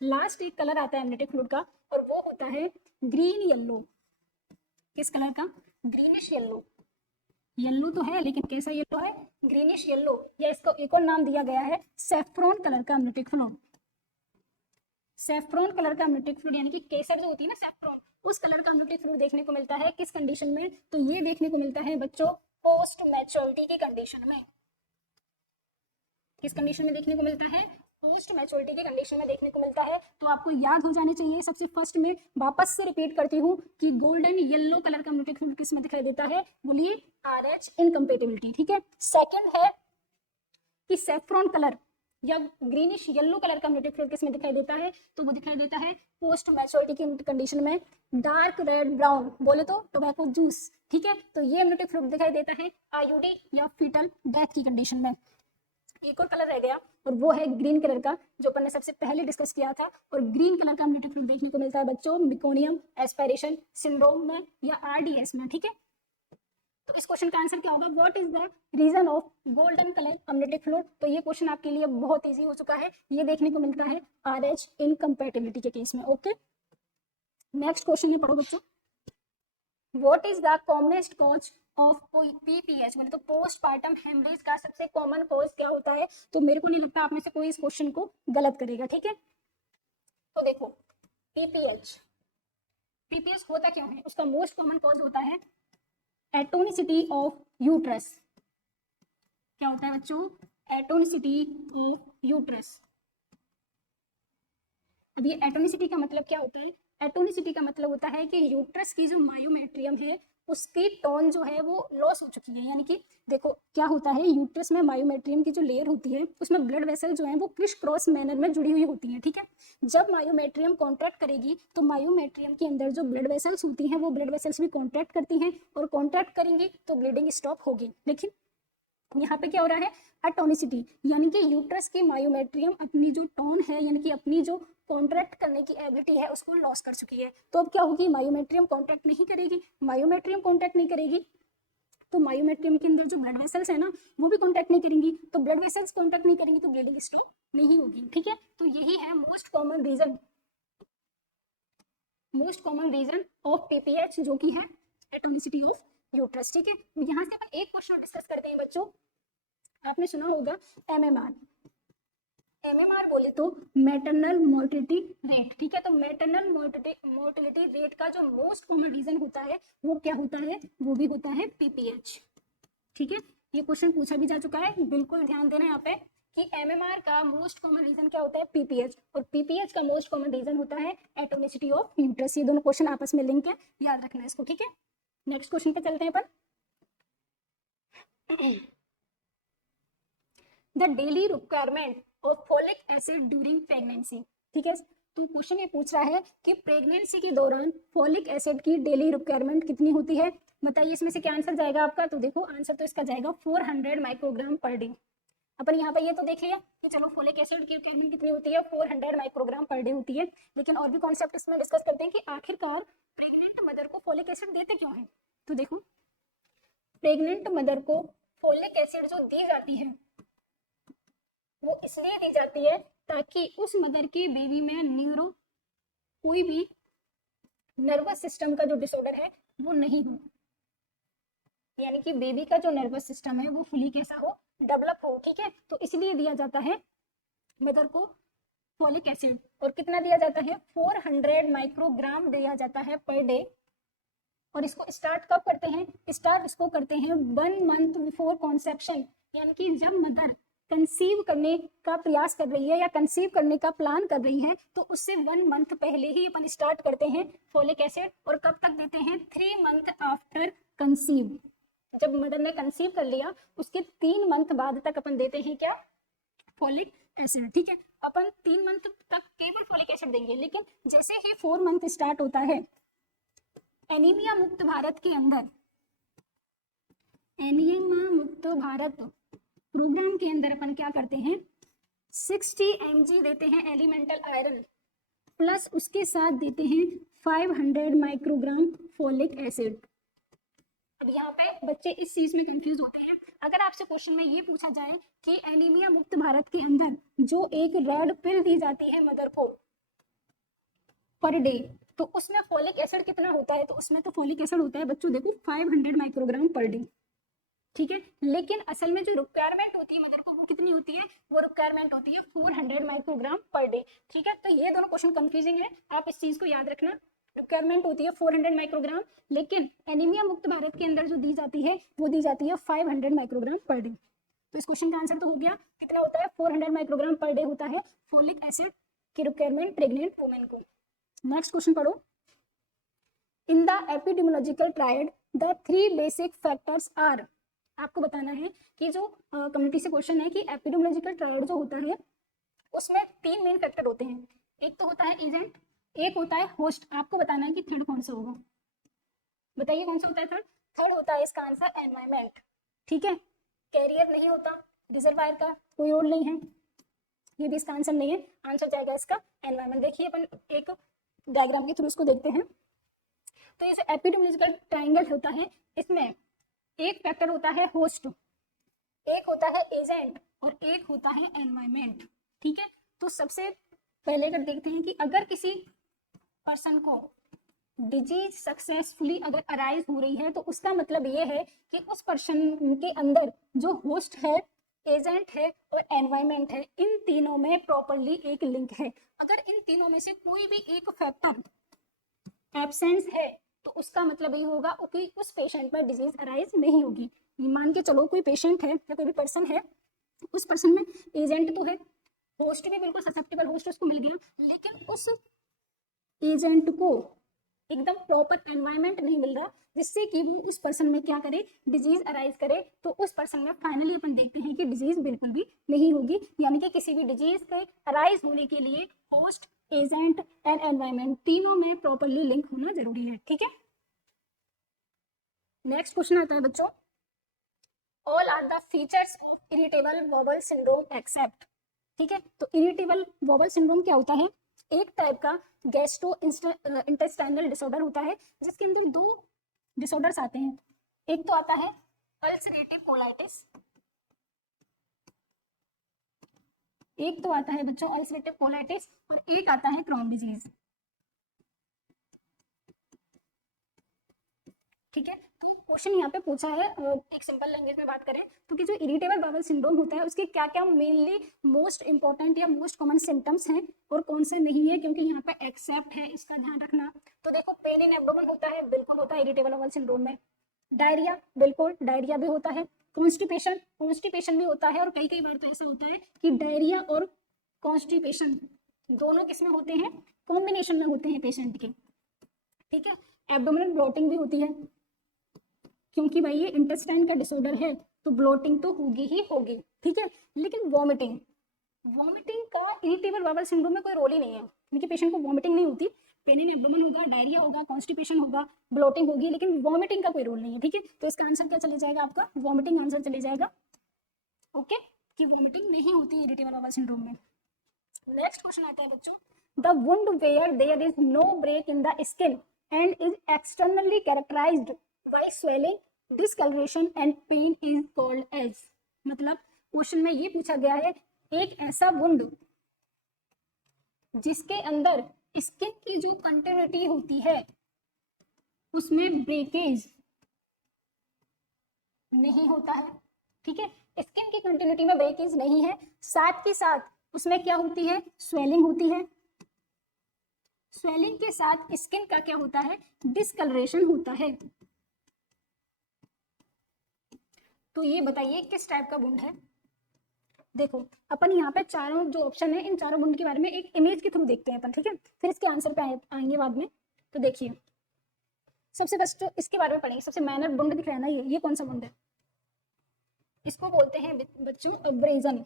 लास्ट एक कलर आता है अमनियोटिक फ्लूइड का और वो होता है ग्रीन येलो। किस कलर का? Greenish yellow. येलो तो है लेकिन कैसा येलो है? ग्रीनिश येलो, या इसको एक और नाम दिया गया है सैफ्रॉन कलर का अमनियोटिक फ्लूइड। सैफ्रॉन कलर का अमनियोटिक फ्लूइड यानी कि केसर जो होती है ना, सैफ्रॉन, उस कलर का अमनियोटिक फ्लूइड देखने को मिलता है किस कंडीशन में? तो ये देखने को मिलता है बच्चों पोस्ट मैच्योरिटी की कंडीशन में। किस कंडीशन में देखने को मिलता है? पोस्ट मैच्योरिटी के कंडीशन में देखने को मिलता है। तो आपको याद हो जाने चाहिए। सबसे फर्स्ट में वापस से रिपीट करती हूँ कि गोल्डन येलो कलर का अमनियोटिक फ्लूइड किस में दिखाई देता है? बोलिए RH इनकम्पेटिबिलिटी, ठीक है। सेकंड है कि सैफ्रॉन कलर या ग्रीनिश येलो कलर का अमनियोटिक फ्लूइड किस में दिखाई देता है? तो वो दिखाई देता है पोस्ट मैच्योरिटी की कंडीशन में। डार्क रेड ब्राउन बोले तो टोबैको जूस, ठीक है। तो ये अमनियोटिक फ्लूइड दिखाई देता है आईयूडी या फीटल डेथ की कंडीशन में। एक और कलर रह गया और वो है ग्रीन कलर का, जो अपन ने सबसे पहले डिस्कस किया था। और ग्रीन कलर का अम्लेटेड फ्लूइड देखने को मिलता है बच्चों मिकोनियम एस्पिरेशन सिंड्रोम में या आरडीएस में, ठीक है। तो इस क्वेश्चन का आंसर क्या होगा, what is the reason of golden colour अम्लेटेड फ्लूइड। तो ये क्वेश्चन आपके लिए बहुत इजी हो चुका है, ये देखने को मिलता है आरएच इनकम्पैटिबिलिटी के केस में। ओके, नेक्स्ट क्वेश्चन है, पढ़ो बच्चों। What is the commonest cause of PPH, मतलब पोस्टपार्टम हेमरेज का सबसे कॉमन कॉज क्या होता है। तो मेरे को नहीं लगता आप में से कोई इस क्वेश्चन को गलत करेगा, ठीक है। तो देखो पीपीएच, पीपीएच होता क्यों है, उसका मोस्ट कॉमन कॉज होता है एटोनिसिटी ऑफ यूट्रस। क्या होता है बच्चों, एटोनिसिटी ऑफ यूट्रस। अब ये एटोनिसिटी का मतलब क्या होता है, एटोनिसिटी का मतलब होता है कि यूट्रस की जो मायोमेट्रियम है उसकी टोन जो है वो लॉस हो चुकी है। यानी कि देखो क्या होता है, यूट्रस में मायोमेट्रियम की जो लेयर होती है उसमें ब्लड वेसल जो है वो क्रिस क्रॉस मैनर में जुड़ी हुई होती है, ठीक है। जब मायोमेट्रियम कॉन्ट्रैक्ट करेगी तो मायोमेट्रियम के अंदर जो ब्लड वेसल्स होती हैं वो ब्लड वेसल्स भी कॉन्ट्रैक्ट करती हैं और कॉन्ट्रैक्ट करेंगी तो ब्लीडिंग स्टॉप होगी। लेकिन यहाँ पे क्या हो रहा है, अटोनिसिटी, यानी कि यूट्रस की मायोमेट्रियम अपनी जो टोन है यानी कि अपनी जो कॉन्ट्रैक्ट करने की एबिलिटी है उसको लॉस कर चुकी है। तो अब क्या होगी, मायोमेट्रियम कॉन्ट्रैक्ट नहीं करेगी, मायोमेट्रियम कॉन्ट्रैक्ट नहीं करेगी तो मायोमेट्रियम के अंदर जो ब्लड वेसल्स है ना वो भी कॉन्ट्रैक्ट नहीं करेंगी, तो ब्लड वेसल्स कॉन्ट्रैक्ट नहीं करेंगी तो ब्लीडिंग स्टॉप नहीं होगी, ठीक है। तो यही है most common reason of PPH, जो कि है एटोनिसिटी ऑफ यूट्रस, ठीक है। यहाँ से अपन एक क्वेश्चन डिस्कस करते हैं बच्चों। आपने सुना होगा एमएमआर, एमएमआर बोले तो मैटरनल मोर्टिलिटी रेट, ठीक है। तो मैटरनल मोर्टिलिटी रेट का जो मोस्ट कॉमन रीजन होता है वो क्या होता है, वो भी होता है पीपीएच, ठीक है। ये क्वेश्चन पूछा भी जा चुका है, बिल्कुल ध्यान देना यहाँ पे कि एमएमआर का मोस्ट कॉमन रीजन क्या होता है, पीपीएच, और पीपीएच का मोस्ट कॉमन रीजन होता है एटोनिसिटी ऑफ यूट्रस। ये दोनों क्वेश्चन आपस में लिंक है, याद रखना इसको, ठीक है। नेक्स्ट क्वेश्चन पे चलते हैं अपन। The daily requirement of folic acid during pregnancy, ठीक है। तो क्वेश्चन ये पूछ रहा है कि प्रेगनेंसी के दौरान फोलिक एसिड की डेली रिक्वायरमेंट कितनी होती है। बताइए इसमें से क्या आंसर जाएगा आपका। तो देखो आंसर तो इसका जाएगा 400 माइक्रोग्राम पर डे। अपन यहाँ पे ये तो देख लिया कि चलो फोलिक एसिड की रिक्वायरमेंट कितनी होती है, 400 माइक्रोग्राम पर डे होती है। लेकिन और भी कॉन्सेप्ट इसमें डिस्कस करते हैं कि आखिरकार प्रेग्नेंट मदर को फोलिक एसिड देते क्यों है। तो देखो प्रेग्नेंट मदर को फोलिक एसिड जो दी जाती है वो इसलिए दी जाती है ताकि उस मदर के बेबी में कोई भी नर्वस सिस्टम का जो डिसऑर्डर है वो नहीं हो, यानी कि बेबी का जो नर्वस सिस्टम है वो फुली कैसा हो, डेवलप हो, ठीक है। तो इसलिए दिया जाता है मदर को फोलिक एसिड। और कितना दिया जाता है, 400 माइक्रोग्राम दिया जाता है पर डे। और इसको स्टार्ट कब करते हैं, स्टार्ट इसको करते हैं 1 मंथ बिफोर कॉन्सेप्शन, यानी कि जब मदर कंसीव करने का प्रयास कर रही है या कंसीव करने का प्लान कर रही है तो उससे 1 मंथ पहले ही अपन स्टार्ट करते हैं फोलिक एसिड। और कब तक देते हैं, 3 मंथ आफ्टर कंसीव। जब मदर ने कंसीव कर लिया उसके 3 मंथ बाद तक अपन देते हैं क्या, फोलिक एसिड, ठीक है। अपन 3 मंथ तक केवल फोलिक एसिड देंगे, लेकिन जैसे ही 4 मंथ स्टार्ट होता है एनीमिया मुक्त भारत के अंदर, एनीमिया मुक्त भारत प्रोग्राम के अंदर अपन क्या करते हैं, 60 mg देते हैं एलिमेंटल आयरन, प्लस उसके साथ देते हैं 500 माइक्रोग्राम फोलिक एसिड। अब यहाँ पे बच्चे इस चीज में कंफ्यूज होते हैं। अगर आपसे क्वेश्चन में ये पूछा जाए कि एनीमिया मुक्त भारत के अंदर जो एक रेड पिल दी जाती है मदर को पर डे, तो उसमें फोलिक एसिड कितना होता है, तो उसमें तो फोलिक एसिड होता है बच्चों देखो 500 माइक्रोग्राम पर डे, ठीक है। लेकिन असल में जो रिक्वायरमेंट होती है मदर को वो कितनी होती है, वो रिक्वायरमेंट होती है 400 माइक्रोग्राम पर डे, ठीक है। तो ये दोनों क्वेश्चन कंफ्यूजिंग है, आप इस चीज को याद रखना। रिक्वायरमेंट होती है 400 माइक्रोग्राम, लेकिन एनीमिया मुक्त भारत के अंदर जो दी जाती है वो दी जाती है 500 माइक्रोग्राम पर डे। तो इस क्वेश्चन का आंसर तो हो गया, कितना होता है, 400 माइक्रोग्राम पर डे होता है फोलिक एसिड की रिक्वायरमेंट प्रेग्नेंट वुमेन को। नेक्स्ट क्वेश्चन पढ़ो। In the epidemiological triad the 3 basic factors are, आपको बताना है कि जो कम्युनिटी से क्वेश्चन है कि एपिडेमियोलॉजिकल ट्रायड जो होता है उसमें 3 मेन फैक्टर होते हैं। एक तो होता है एजेंट, एक होता है होस्ट, आपको बताना है कि थर्ड कौन सा होगा। बताइए कौन सा होता है थर्ड, थर्ड होता है इसका आंसर एनवायरमेंट, ठीक है। कैरियर नहीं होता, रिजर्वायर का कोई रोल नहीं है, ये भी इसका आंसर नहीं है। आंसर जाएगा इसका एनवायरमेंट। देखिए अपन एक डायग्राम के थ्रू इसको देखते हैं। तो ये जो एपिडेमियोलॉजिकल ट्रायंगल होता है, इसमें एक फैक्टर होता है होस्ट, एक होता है एजेंट और एक होता है एनवायरमेंट। ठीक है, तो सबसे पहले अगर देखते हैं कि अगर किसी पर्सन को डिजीज सक्सेसफुली अगर अराइज हो रही है, तो उसका मतलब ये है कि उस पर्सन के अंदर जो होस्ट है, एजेंट है और एनवायरमेंट है, इन तीनों में प्रॉपरली एक लिंक है। अगर इन तीनों में से कोई भी एक फैक्टर एब्सेंस है, तो उसका मतलब ये होगा कि उस पेशेंट पर डिजीज अराइज नहीं होगी। मान के चलो कोई पेशेंट है या कोई भी पर्सन है, उस पर्सन में एजेंट तो है, होस्ट भी बिल्कुल ससेप्टेबल होस्ट उसको मिल गया, लेकिन उस एजेंट को एकदम प्रॉपर एनवायरनमेंट नहीं मिल रहा जिससे कि वो उस पर्सन में क्या करे, डिजीज अराइज करे। तो उस पर्सन में फाइनली अपन देखते हैं कि डिजीज बिल्कुल भी नहीं होगी। यानी कि किसी भी डिजीज के अराइज होने के लिए होस्ट, एजेंट एंड एनवायरनमेंट तीनों में प्रॉपरली लिंक होना जरूरी है। ठीक है, नेक्स्ट क्वेश्चन आता है बच्चों, all are the features of irritable bowel syndrome except. ठीक है, तो इरिटेबल बॉवल सिंड्रोम क्या होता है? एक टाइप का गैस्ट्रो इंटेस्टाइनल डिसऑर्डर होता है जिसके अंदर दो डिसऑर्डर्स आते हैं। एक तो आता है अल्सरेटिव कोलाइटिस, एक तो आता है बच्चों अल्सरेटिव कोलाइटिस और एक आता है क्राउन डिजीज। ठीक है, तो क्वेश्चन यहाँ पे पूछा है, एक सिंपल लैंग्वेज में बात करें तो कि जो इरिटेबल बाउल सिंड्रोम होता है उसके क्या क्या मेनली मोस्ट इंपॉर्टेंट या मोस्ट कॉमन सिम्टम्स हैं और कौन से नहीं है, क्योंकि यहाँ पे एक्सेप्ट है, इसका ध्यान रखना। तो देखो, पेन इन एब्डोमेन होता है, बिल्कुल होता है इरिटेबल बाउल सिंड्रोम में। डायरिया, बिल्कुल डायरिया भी होता है। कॉन्स्टिपेशन, कॉन्स्टिपेशन भी होता है, और कई कई बार तो ऐसा होता है कि डायरिया और कॉन्स्टिपेशन दोनों किसमें होते हैं, कॉम्बिनेशन में होते हैं पेशेंट के। ठीक है, एब्डोमिनल ब्लोटिंग भी होती है, क्योंकि भाई ये इंटेस्टाइन का डिसऑर्डर है तो ब्लोटिंग तो होगी ही होगी। ठीक है, लेकिन वॉमिटिंग, वॉमिटिंग का इरिटेबल बाउल सिंड्रोम में कोई रोल ही नहीं है, क्योंकि पेशेंट को वॉमिटिंग नहीं होती। पेन इन एब्डोमेन होगा, डायरिया होगा, कॉन्स्टिपेशन होगा, ब्लोटिंग होगी, लेकिन वॉमिटिंग का कोई रोल नहीं है। ठीक है, तो इसका आंसर क्या चले जाएगा आपका, वॉमिटिंग आंसर चले जाएगा। ओके, कि वॉमिटिंग नहीं होती इरिटेबल बाउल सिंड्रोम में। नेक्स्ट क्वेश्चन आता है बच्चों, the wound where there is no break in the skin and is externally characterised by swelling, discolouration and pain is called as. मतलब क्वेश्चन में ये पूछा गया है, एक ऐसा वुंड जिसके अंदर स्किन की जो कंटिन्यूटी होती है उसमें ब्रेकेज नहीं होता है। ठीक है, स्किन की कंटिन्यूटी में ब्रेकेज नहीं है, साथ ही साथ उसमें क्या होती है, स्वेलिंग होती है। स्वेलिंग के साथ स्किन का क्या होता है, डिसकलरेशन होता है। तो ये बताइए किस टाइप का वुंड है। देखो, अपन यहाँ पे चारों जो ऑप्शन है, इन चारों वुंड के बारे में एक इमेज के थ्रू देखते हैं अपन। ठीक है, फिर इसके आंसर पे आएंगे बाद में। तो देखिए, सबसे फर्स्ट तो इसके बारे में पढ़ेंगे। सबसे माइनर वुंड दिख रहा है ना, ये कौन सा वुंड है? इसको बोलते हैं बच्चों अब्रेजन,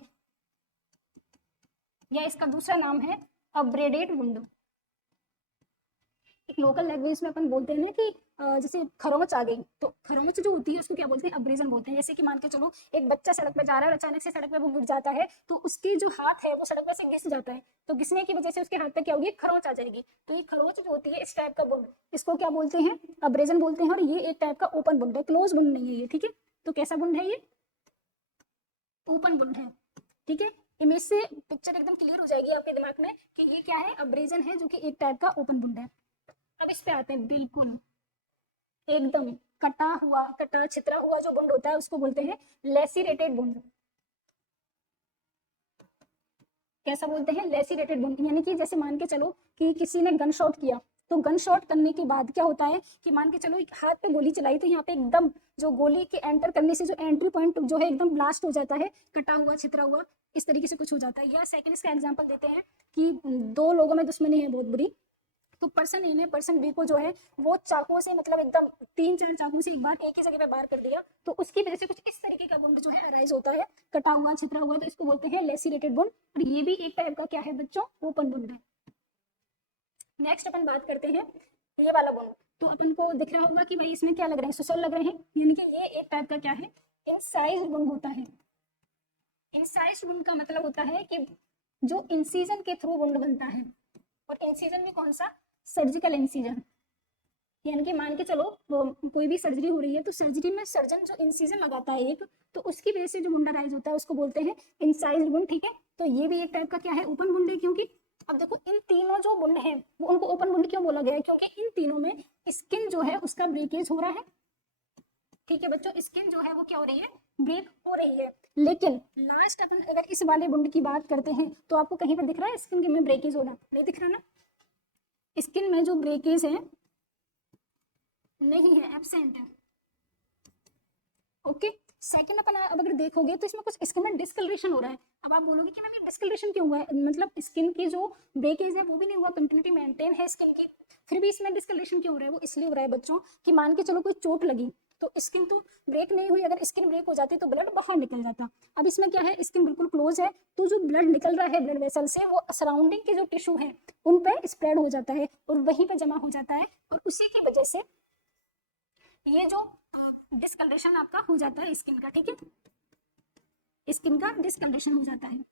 या इसका दूसरा नाम है अब्रेडेड वुंड। एक लोकल लैंग्वेज में अपन बोलते हैं ना कि जैसे खरोंच आ गई, तो खरोंच जो होती है उसको क्या बोलते हैं, अब्रेजन बोलते हैं। जैसे कि मान के चलो एक बच्चा सड़क पे जा रहा है और अचानक से सड़क पे वो गिर जाता है, तो उसकी जो हाथ है वो सड़क पे से घिस जाता है, तो घिसने की वजह से उसके हाथ पे क्या होगी, खरोंच आ जाएगी। तो ये खरोंच जो होती है इस टाइप का वुंड, इसको क्या बोलते हैं, अब्रेजन बोलते हैं। और ये एक टाइप का ओपन वुंड है, क्लोज वुंड नहीं है ये। ठीक है, तो कैसा वुंड है ये, ओपन वुंड है। ठीक है, इमेज से पिक्चर एकदम क्लियर हो जाएगी आपके दिमाग में कि ये क्या है, अब्रेजन है, जो कि एक टाइप का ओपन वुंड है। अब इस पे आते हैं, बिल्कुल एकदम कटा हुआ, कटा छितरा हुआ जो वुंड होता है उसको बोलते हैं लेसिरेटेड वुंड। कैसा बोलते हैं, लेसिरेटेड वुंड। यानी कि जैसे मान के चलो कि किसी ने गन शॉट किया, तो गन शॉट करने के बाद क्या होता है कि मान के चलो एक हाथ पे गोली चलाई, तो यहाँ पे एकदम जो गोली के एंटर करने से जो एंट्री पॉइंट जो है एकदम ब्लास्ट हो जाता है, कटा हुआ, छितरा हुआ, इस तरीके से कुछ हो जाता है। या सेकंड इसका एग्जांपल देते हैं कि दो लोगों में दुश्मनी है बहुत बुरी, तो पर्सन ए ने पर्सन बी को जो है वो चाकू से, मतलब एकदम 3-4 चाकू से एक बार एक ही जगह पे वार कर दिया, तो उसकी वजह से कुछ इस तरीके का वुंड जो है अराइज होता है, कटा हुआ, छितरा हुआ, तो इसको बोलते हैं लेसिरेटेड वुंड। और ये भी एक टाइप का क्या है बच्चों, ओपन वुंड है। नेक्स्ट अपन बात करते हैं ये वाला वुंड। तो अपन को दिख रहा होगा कि भाई इसमें क्या लग रहे हैं, सुसर लग रहे हैं, यानी कि ये एक टाइप का क्या है, इंसाइज वुंड होता है। इंसाइज्ड वुंड का मतलब होता है कि जो इंसीजन के थ्रू वुंड बनता है, और इंसीजन में कौन सा, सर्जिकल इंसीजन। यानी कि मान के चलो कोई भी सर्जरी हो रही है तो सर्जरी में सर्जन जो इंसीजन लगाता है एक, तो उसकी वजह से जो वुंड अराइज होता है उसको बोलते हैं इंसाइज्ड वुंड, ठीक है। तो ये भी एक टाइप का क्या है, ओपन वुंड है, क्योंकि अब देखो इन तीनों जो वुंड है वो उनको ओपन वुंड क्यों बोला गया है, क्योंकि इन तीनों में स्किन जो है उसका ब्रेकेज हो रहा है, ठीक है बच्चों, स्किन जो है वो क्या हो रही है, ब्रेक हो रही है। लेकिन लास्ट अपन अगर इस वाले वुंड की बात करते हैं तो आपको कहीं पर दिख रहा है स्किन में ब्रेकेज होना, नहीं दिख रहा ना, स्किन में जो ब्रेकेज है नहीं है, एब्सेंट है। ओके, सेकंड अपन अब अगर देखोगे तो इसमें कुछ स्किन में डिस्कलरेशन हो रहा है। अब आप बोलोगे कि मैम ये डिस्कलरेशन क्यों हुआ है, मतलब स्किन की जो ब्रेकेज है वो भी नहीं हुआ, कंटिन्यूटी मेंटेन है स्किन की, फिर भी इसमें डिस्कलरेशन क्यों हो रहा है, वो इसलिए हो रहा है बच्चों कि मान के चलो कोई चोट लगी तो स्किन तो ब्रेक नहीं हुई, अगर स्किन ब्रेक हो जाती तो ब्लड बाहर निकल जाता। अब इसमें क्या है, स्किन बिल्कुल क्लोज है तो जो ब्लड निकल रहा है ब्लड वेसल से वो सराउंडिंग के जो टिश्यू है उन पर स्प्रेड हो जाता है और वहीं पर जमा हो जाता है, और उसी की वजह से ये जो डिस्कलरेशन आपका हो जाता है स्किन का, ठीक है, स्किन का डिस्कलरेशन हो जाता है।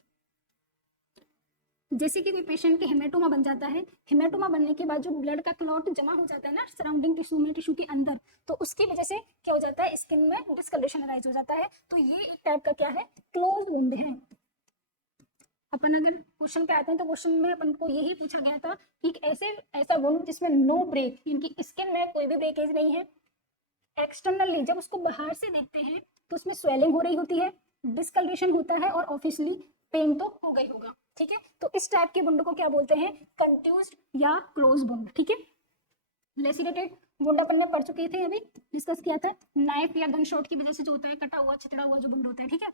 जैसे कि कोई पेशेंट के हेमेटोमा बन जाता है, हेमेटोमा बनने के बाद जो ब्लड का क्लॉट जमा हो जाता है ना सराउंडिंग टिश्यू में, टिश्यू के अंदर, तो उसकी वजह से क्या हो जाता है, स्किन में डिस्कलरेशन अराइज हो जाता है। तो ये एक टाइप का क्या है, क्लोज वुंड है। अपन अगर क्वेश्चन पे आते हैं तो क्वेश्चन में अपन को यही पूछा गया था कि ऐसा वुंड जिसमें नो ब्रेक, यानी स्किन में कोई भी ब्रेकेज नहीं है, एक्सटर्नली जब उसको बाहर से देखते हैं तो उसमें स्वेलिंग हो रही होती है, डिस्कलरेशन होता है और ऑब्वियसली पेन तो हो गई होगा, ठीक है। तो इस टाइप के वुंड को क्या बोलते हैं, कंट्यूज्ड या क्लोज वुंड, ठीक है। लेसिनेटेड वुंड अपन ने पढ़ चुके थे, अभी डिस्कस किया था, नाइफ या गन शॉट की वजह से जो होता है कटा हुआ छितड़ा हुआ जो वुंड होता है, ठीक है।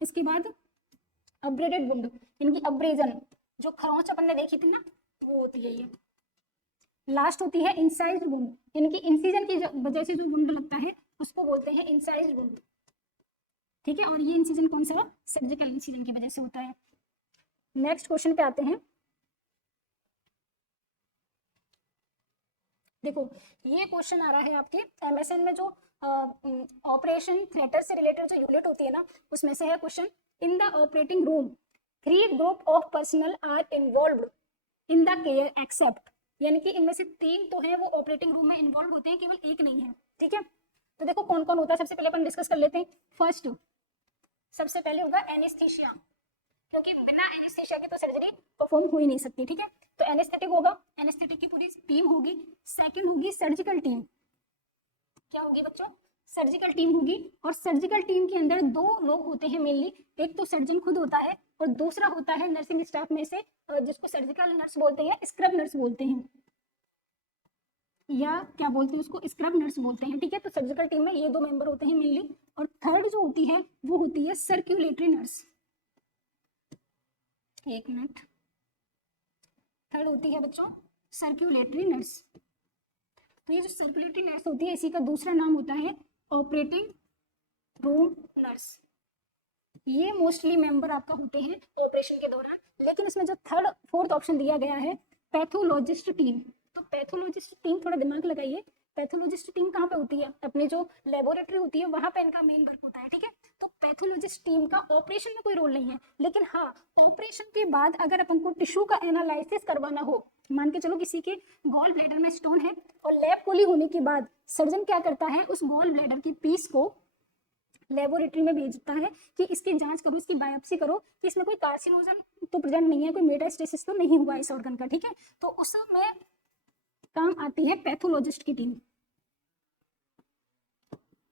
इसके बाद अब्रेडेड वुंड, यानी कि अब्रेजन, जो खरोंच अपन ने देखी थी ना वो होती है ये। लास्ट होती है इंसाइज्ड वुंड, यानी कि इंसिजन की वजह से जो वुंड लगता है उसको बोलते हैं इंसाइज्ड वुंड, ठीक है। और ये इंसिजन कौन सा, सर्जिकल इंसिजन की वजह से होता है। नेक्स्ट क्वेश्चन पे आते हैं। देखो ये क्वेश्चन आ रहा है आपके एमएसएन में, जो ऑपरेशन थिएटर से रिलेटेड जो यूनिट होती है ना उसमें से है question, in the operating room 3 group of personnel are involved in the care except, यानी कि इनमें से 3 तो है वो ऑपरेटिंग रूम में इन्वॉल्व होते हैं, केवल एक नहीं है, ठीक है। तो देखो कौन कौन होता है, सबसे पहले अपन डिस्कस कर लेते हैं। फर्स्ट सबसे पहले होगा एनेस्थीसिया, क्योंकि बिना एनेस्थीसिया के तो सर्जरी परफॉर्म हो ही नहीं सकती, ठीक है। तो एनेस्थेटिक होगा, एनेस्थेटिक की पूरी टीम होगी। सेकंड होगी सर्जिकल टीम, क्या होगी बच्चों, सर्जिकल टीम होगी, और सर्जिकल टीम के अंदर 2 लोग होते हैं मेनली, एक तो सर्जन खुद होता है और दूसरा होता है नर्सिंग स्टाफ में से जिसको सर्जिकल नर्स बोलते हैं, स्क्रब नर्स बोलते हैं, या क्या बोलते हैं उसको, स्क्रब नर्स बोलते हैं, ठीक है। तो सर्जिकल टीम में ये 2 मेंबर होते हैं मेनली। और थर्ड जो होती है वो होती है सर्कुलेटरी नर्स, एक मिनट, थर्ड होती है बच्चों सर्कुलेटरी नर्स। तो ये जो सर्कुलेटरी नर्स होती है इसी का दूसरा नाम होता है ऑपरेटिंग रूम नर्स। ये मोस्टली मेंबर आपका होते हैं ऑपरेशन के दौरान। लेकिन इसमें जो थर्ड फोर्थ ऑप्शन दिया गया है पैथोलॉजिस्ट टीम, तो पैथोलॉजिस्ट टीम थोड़ा दिमाग लगाइए, पैथोलॉजिस्ट टीम कहाँ पे होती है, अपनी जो लेबोरेटरी होती है वहां पे इनका मेन वर्क होता है, ठीक है। तो पैथोलॉजिस्ट टीम का ऑपरेशन में कोई रोल नहीं है, लेकिन हाँ ऑपरेशन के बाद अगर अपन को टिश्यू का एनालिसिस करवाना हो, मान के चलो किसी के गॉल ब्लैडर में स्टोन है और लैब खोली होने के बाद सर्जन क्या करता है, उस गॉल ब्लैडर की पीस को लेबोरेटरी में भेजता है कि इसकी जांच करो, इसकी बायोप्सी करो कि इसमें कोई कार्सिनोजन तो प्रेजेंट नहीं है, कोई मेटास्टेसिस तो नहीं हुआ इस ऑर्गन का, ठीक है। तो उसमें काम आती है पैथोलॉजिस्ट की टीम।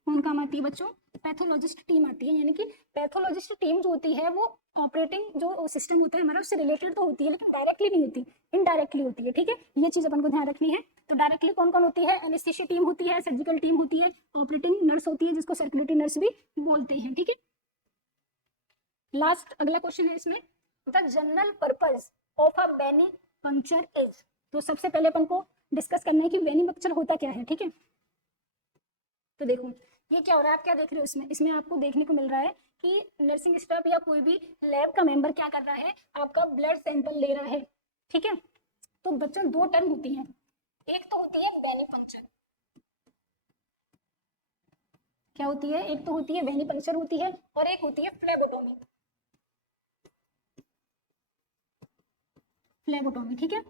कौन काम आती है बच्चों, पैथोलॉजिस्ट टीम आती है, यानी कि पैथोलॉजिस्ट टीम जो होती है वो ऑपरेटिंग जो सिस्टम होता है हमारा उससे रिलेटेड तो होती है, लेकिन डायरेक्टली नहीं होती, इनडायरेक्टली होती है, ठीक है। ये चीज अपन को ध्यान रखनी है। तो डायरेक्टली कौन कौन होती है, एनेस्थीसिया टीम होती है, सर्जिकल टीम होती है, ऑपरेटिंग नर्स होती है जिसको सर्कुलेटरी नर्स भी बोलते हैं, ठीक है। लास्ट अगला क्वेश्चन है इसमें, the general purpose of a venipuncture is. तो सबसे पहले अपन को डिस्कस करना है कि वेनी पंक्चर होता क्या है, ठीक है। तो देखो ये क्या हो रहा है, आप क्या देख रहे हो इसमें, इसमें आपको देखने को मिल रहा है कि नर्सिंग स्टाफ या कोई भी लैब का मेंबर क्या कर रहा है, आपका ब्लड सैंपल ले रहा है, ठीक है। तो बच्चों 2 टर्म होती है, एक तो होती है वेनी पंक्चर, क्या होती है, एक तो होती है वेनिपंक्चर होती है और एक होती है फ्लेबोटोमी। फ्लेबोटोमी, ठीक है।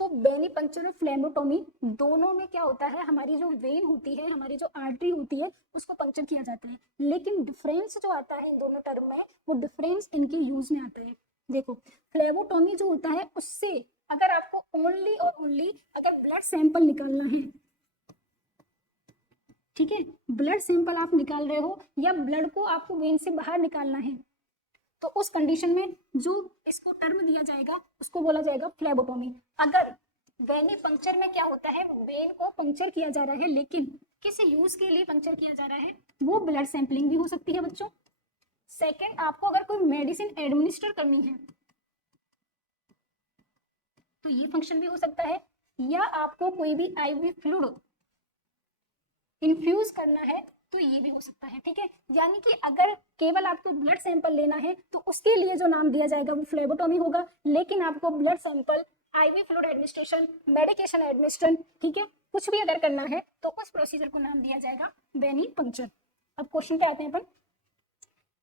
तो वेनिपंक्चर और फ्लेबोटोमी दोनों में क्या होता है, हमारी जो वेन होती है, हमारी जो आर्टरी होती है, उसको पंक्चर किया जाता है। लेकिन डिफरेंस जो आता है इन दोनों टर्म में, वो डिफरेंस इनके यूज में आता है। देखो, फ्लेबोटोमी जो होता है उससे अगर आपको ओनली और ओनली अगर ब्लड सैंपल निकालना है, ठीक है, ब्लड सैंपल आप निकाल रहे हो या ब्लड को आपको वेन से बाहर निकालना है, तो उस कंडीशन में जो इसको टर्म दिया जाएगा उसको बोला जाएगा फ्लेबोटोमी। अगर वेनी पंक्चर में क्या होता है, वेन को पंक्चर किया जा रहा है लेकिन किस यूज के लिए पंक्चर किया जा रहा है, वो ब्लड सैंपलिंग भी हो सकती है बच्चों। सेकंड, आपको अगर कोई मेडिसिन एडमिनिस्टर करनी है तो ये फंक्शन भी हो सकता है, या आपको कोई भी आईवी फ्लूइड इन्फ्यूज करना है तो ये भी हो सकता है, ठीक है। यानी कि अगर केवल आपको ब्लड सैंपल लेना है तो उसके लिए जो नाम दिया जाएगा वो फ्लेबोटोमी होगा, लेकिन आपको blood sample, IV fluid administration, medication administration, ठीक है, कुछ भी अगर करना है तो उस प्रोसीजर को नाम दिया जाएगा वेनिपंक्चर। अब क्वेश्चन पे आते हैं अपन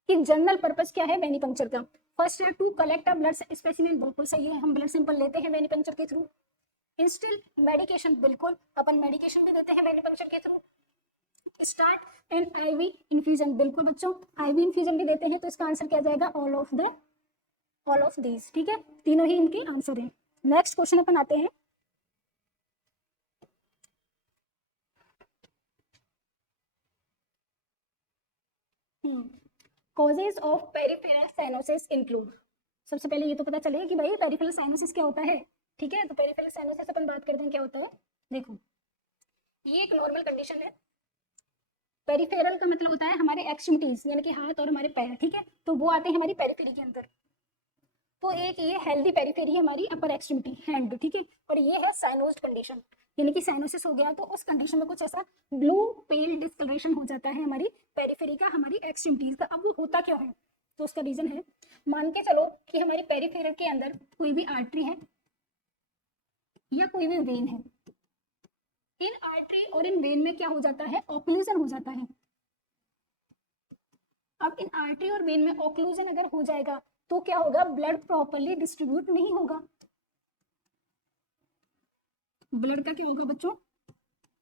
कि जनरल पर्पस क्या है वेनिपंक्चर का। फर्स्ट है to collect a blood specimen, बिल्कुल सही है, हम ब्लड सैंपल लेते हैं वेनिपंक्चर के थ्रू। इंस्टिल मेडिकेशन, बिल्कुल, अपन मेडिकेशन भी देते हैं वेनिपंक्चर के through. Start and IV infusion, बिल्कुल बच्चों, आईवी इन्फ्यूजन भी देते हैं, तो इसका आंसर क्या जाएगा, ऑल ऑफ दीज, ठीक है, तीनों ही इनके आंसर हैं। नेक्स्ट क्वेश्चन अपन आते हैं, causes of peripheral cyanosis include. सबसे पहले ये तो पता चले कि भाई पेरिफेरल साइनोसिस क्या होता है, ठीक है। तो पेरिफेरल साइनोसिस अपन बात करते हैं क्या होता है। देखो, ये एक नॉर्मल कंडीशन है। पेरिफेरल का मतलब होता है हमारे एक्सट्रीमिटीज, यानी कि हाथ और हमारे पैर, ठीक है, तो वो आते हैं हमारी पेरिफेरी के अंदर। तो एक ये हेल्दी पेरिफेरी है हमारी अपर एक्सट्रीमिटी, हैंड, ठीक है, और ये है साइनोज्ड कंडीशन, यानी कि साइनोसिस हो गया तो उस कंडीशन में कुछ ऐसा ब्लू पेल डिस्कलरेशन हो जाता है हमारी पेरिफेरी का, हमारी एक्सट्रीमिटीज का। अब वो होता क्या है, तो उसका रीजन है, मान के चलो कि हमारी पेरिफेरल के अंदर कोई भी आर्टरी है या कोई भी वेन है, इन आर्टरी और इन वेन में क्या हो जाता है, ऑक्लूजन हो जाता है। अब इन आर्टरी और वेन में ऑक्लूजन अगर हो जाएगा तो क्या होगा, ब्लड प्रॉपर्ली डिस्ट्रीब्यूट नहीं होगा। ब्लड का क्या होगा बच्चों,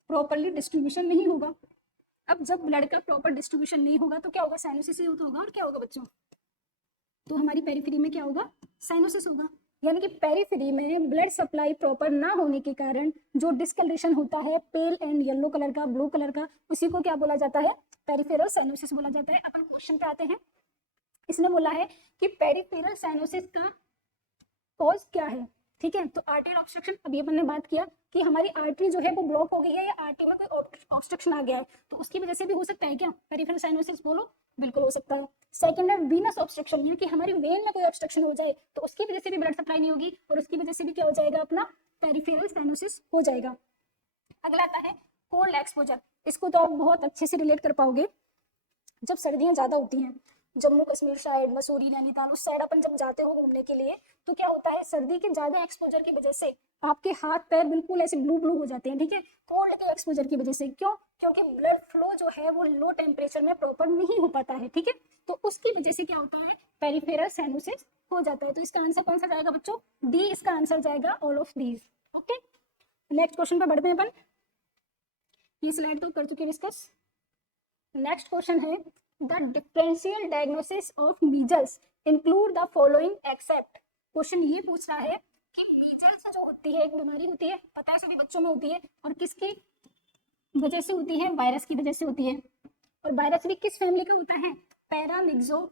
प्रॉपर्ली डिस्ट्रीब्यूशन नहीं होगा। अब जब ब्लड का प्रॉपर डिस्ट्रीब्यूशन नहीं होगा तो क्या होगा, साइनोसिस होगा, और क्या होगा बच्चों, तो हमारी पेरिफेरी में क्या होगा, साइनोसिस होगा। यानी कि पेरिफेरी में ब्लड सप्लाई प्रॉपर ना होने के कारण जो डिस्कलरेशन होता है पेल एंड येलो कलर का, ब्लू कलर का, उसी को क्या बोला जाता है, पेरिफेरल साइनोसिस बोला जाता है। अपन क्वेश्चन पे आते हैं, इसने बोला है कि पेरिफेरल साइनोसिस का कॉज क्या है, ठीक है। तो आर्टरी ऑब्स्ट्रक्शन, अभी अपन ने बात किया कि हमारी आर्टरी जो है वो ब्लॉक हो गई है या आर्टरी में कोई ऑब्स्ट्रक्शन आ गया है, तो उसकी वजह से भी हो सकता है क्या पेरिफेरल साइनोसिस, बोलो, बिल्कुल हो सकता है। सेकंड है वीनस ऑब्स्ट्रक्शन, यानी कि हमारी वेन में कोई ऑब्स्ट्रक्शन हो जाए तो उसकी वजह से भी ब्लड सप्लाई नहीं होगी और उसकी वजह से भी क्या हो जाएगा, अपना पेरिफेरल साइनोसिस हो जाएगा। अगला आता है कोल्ड एक्सपोजर, इसको तो आप बहुत अच्छे से रिलेट कर पाओगे। जब सर्दियां ज्यादा होती हैं, जम्मू कश्मीर साइड, मसूरी, नैनीताल, उस साइड अपन जब जाते हो घूमने के लिए, तो क्या होता है, सर्दी के ज्यादा एक्सपोजर की वजह से आपके हाथ पैर बिल्कुल ऐसे ब्लू ब्लू हो जाते हैं, ठीक है, कोल्ड के एक्सपोजर की वजह से। क्यों, क्योंकि ब्लड फ्लो जो है वो लो टेम्परेचर में प्रॉपर नहीं हो पाता है, ठीक है, तो उसकी वजह से क्या होता है, पेरिफेरल साइनोसिस हो जाता है। तो इसका आंसर कौन सा जाएगा बच्चों, डी, इसका आंसर जाएगा all of these. Okay, next question पे बढ़ते हैं अपन, ये स्लाइड तो कर चुके डिस्कस। नेक्स्ट क्वेश्चन है the differential diagnosis of measles include the following except. Question ये पूछ रहा है कि मीजल्स जो होती है, एक बीमारी होती है, पता है सभी बच्चों में होती है, और किसकी वजह से होती है, वायरस की वजह से होती है, और वायरस भी किस फैमिली का होता है, पैरामिक्सो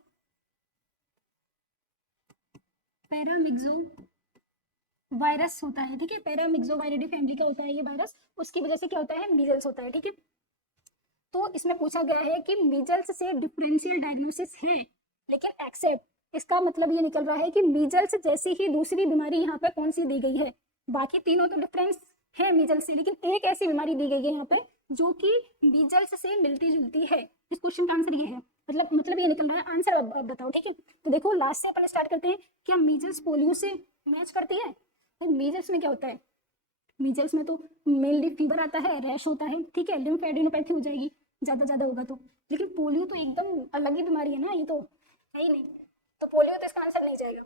वायरस होता है, ठीक है, पैरामिक्सोवायरिडी फैमिली का होता है ये वायरस, उसकी वजह से क्या होता है, मीजल्स होता है, ठीक है। तो इसमें पूछा गया है कि मीजल्स से डिफरेंशियल डायग्नोसिस है लेकिन एक्सेप्ट, इसका मतलब ये निकल रहा है कि मीजल्स जैसी ही दूसरी बीमारी यहाँ पे कौन सी दी गई है, बाकी तीनों तो डिफरेंस है मीजल्स से, लेकिन एक ऐसी बीमारी दी गई है यहाँ पे जो कि मीजल्स से मिलती जुलती है। इस क्वेश्चन का आंसर ये है, मतलब ये निकल रहा है, आंसर अब बताओ, ठीक है। तो देखो लास्ट से अपन स्टार्ट करते हैं, क्या मीजल्स पोलियो से मैच करती है, तो मीजल्स में क्या होता है, मीजल्स में तो मेनली फीवर आता है, रैश होता है, ठीक है, लिम्फेडेनोपैथी हो जाएगी, ज्यादा होगा तो। लेकिन पोलियो तो एकदम अलग ही बीमारी है ना, ये तो है ही नहीं, तो पोलियो तो इसका आंसर नहीं जाएगा।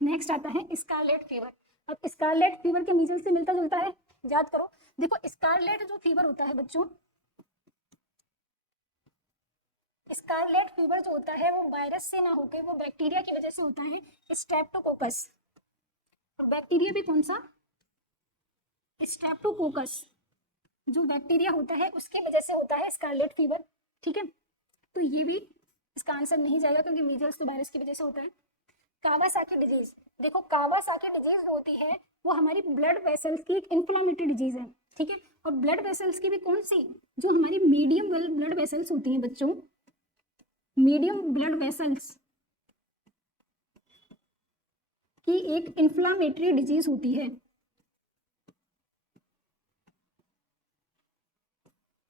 नेक्स्ट आता है स्कारलेट फीवर। अब स्कारलेट फीवर के मीजल्स से मिलता जुलता है, याद करो। देखो स्कारलेट जो फीवर होता है बच्चों, स्कारलेट फीवर जो होता है वो वायरस से ना होकर वो बैक्टीरिया की वजह से होता है, स्ट्रेप्टोकोकस। और बैक्टीरिया भी कौन सा, स्ट्रेप्टोकोकस जो बैक्टीरिया होता है उसकी वजह से होता है स्कारलेट फीवर। ठीक है, तो ये भी इसका आंसर नहीं जाएगा क्योंकि मीजल्स तो वायरस की वजह से होता है। कावासाकी डिजीज, देखो कावासाकी डिजीज जो होती है वो हमारी ब्लड वेसल्स की एक इन्फ्लामेटरी डिजीज है। ठीक है, और ब्लड वेसल्स की भी कौन सी, जो हमारी मीडियम ब्लड वेसल्स होती हैं बच्चों, मीडियम ब्लड वेसल्स की एक इन्फ्लामेटरी डिजीज होती है।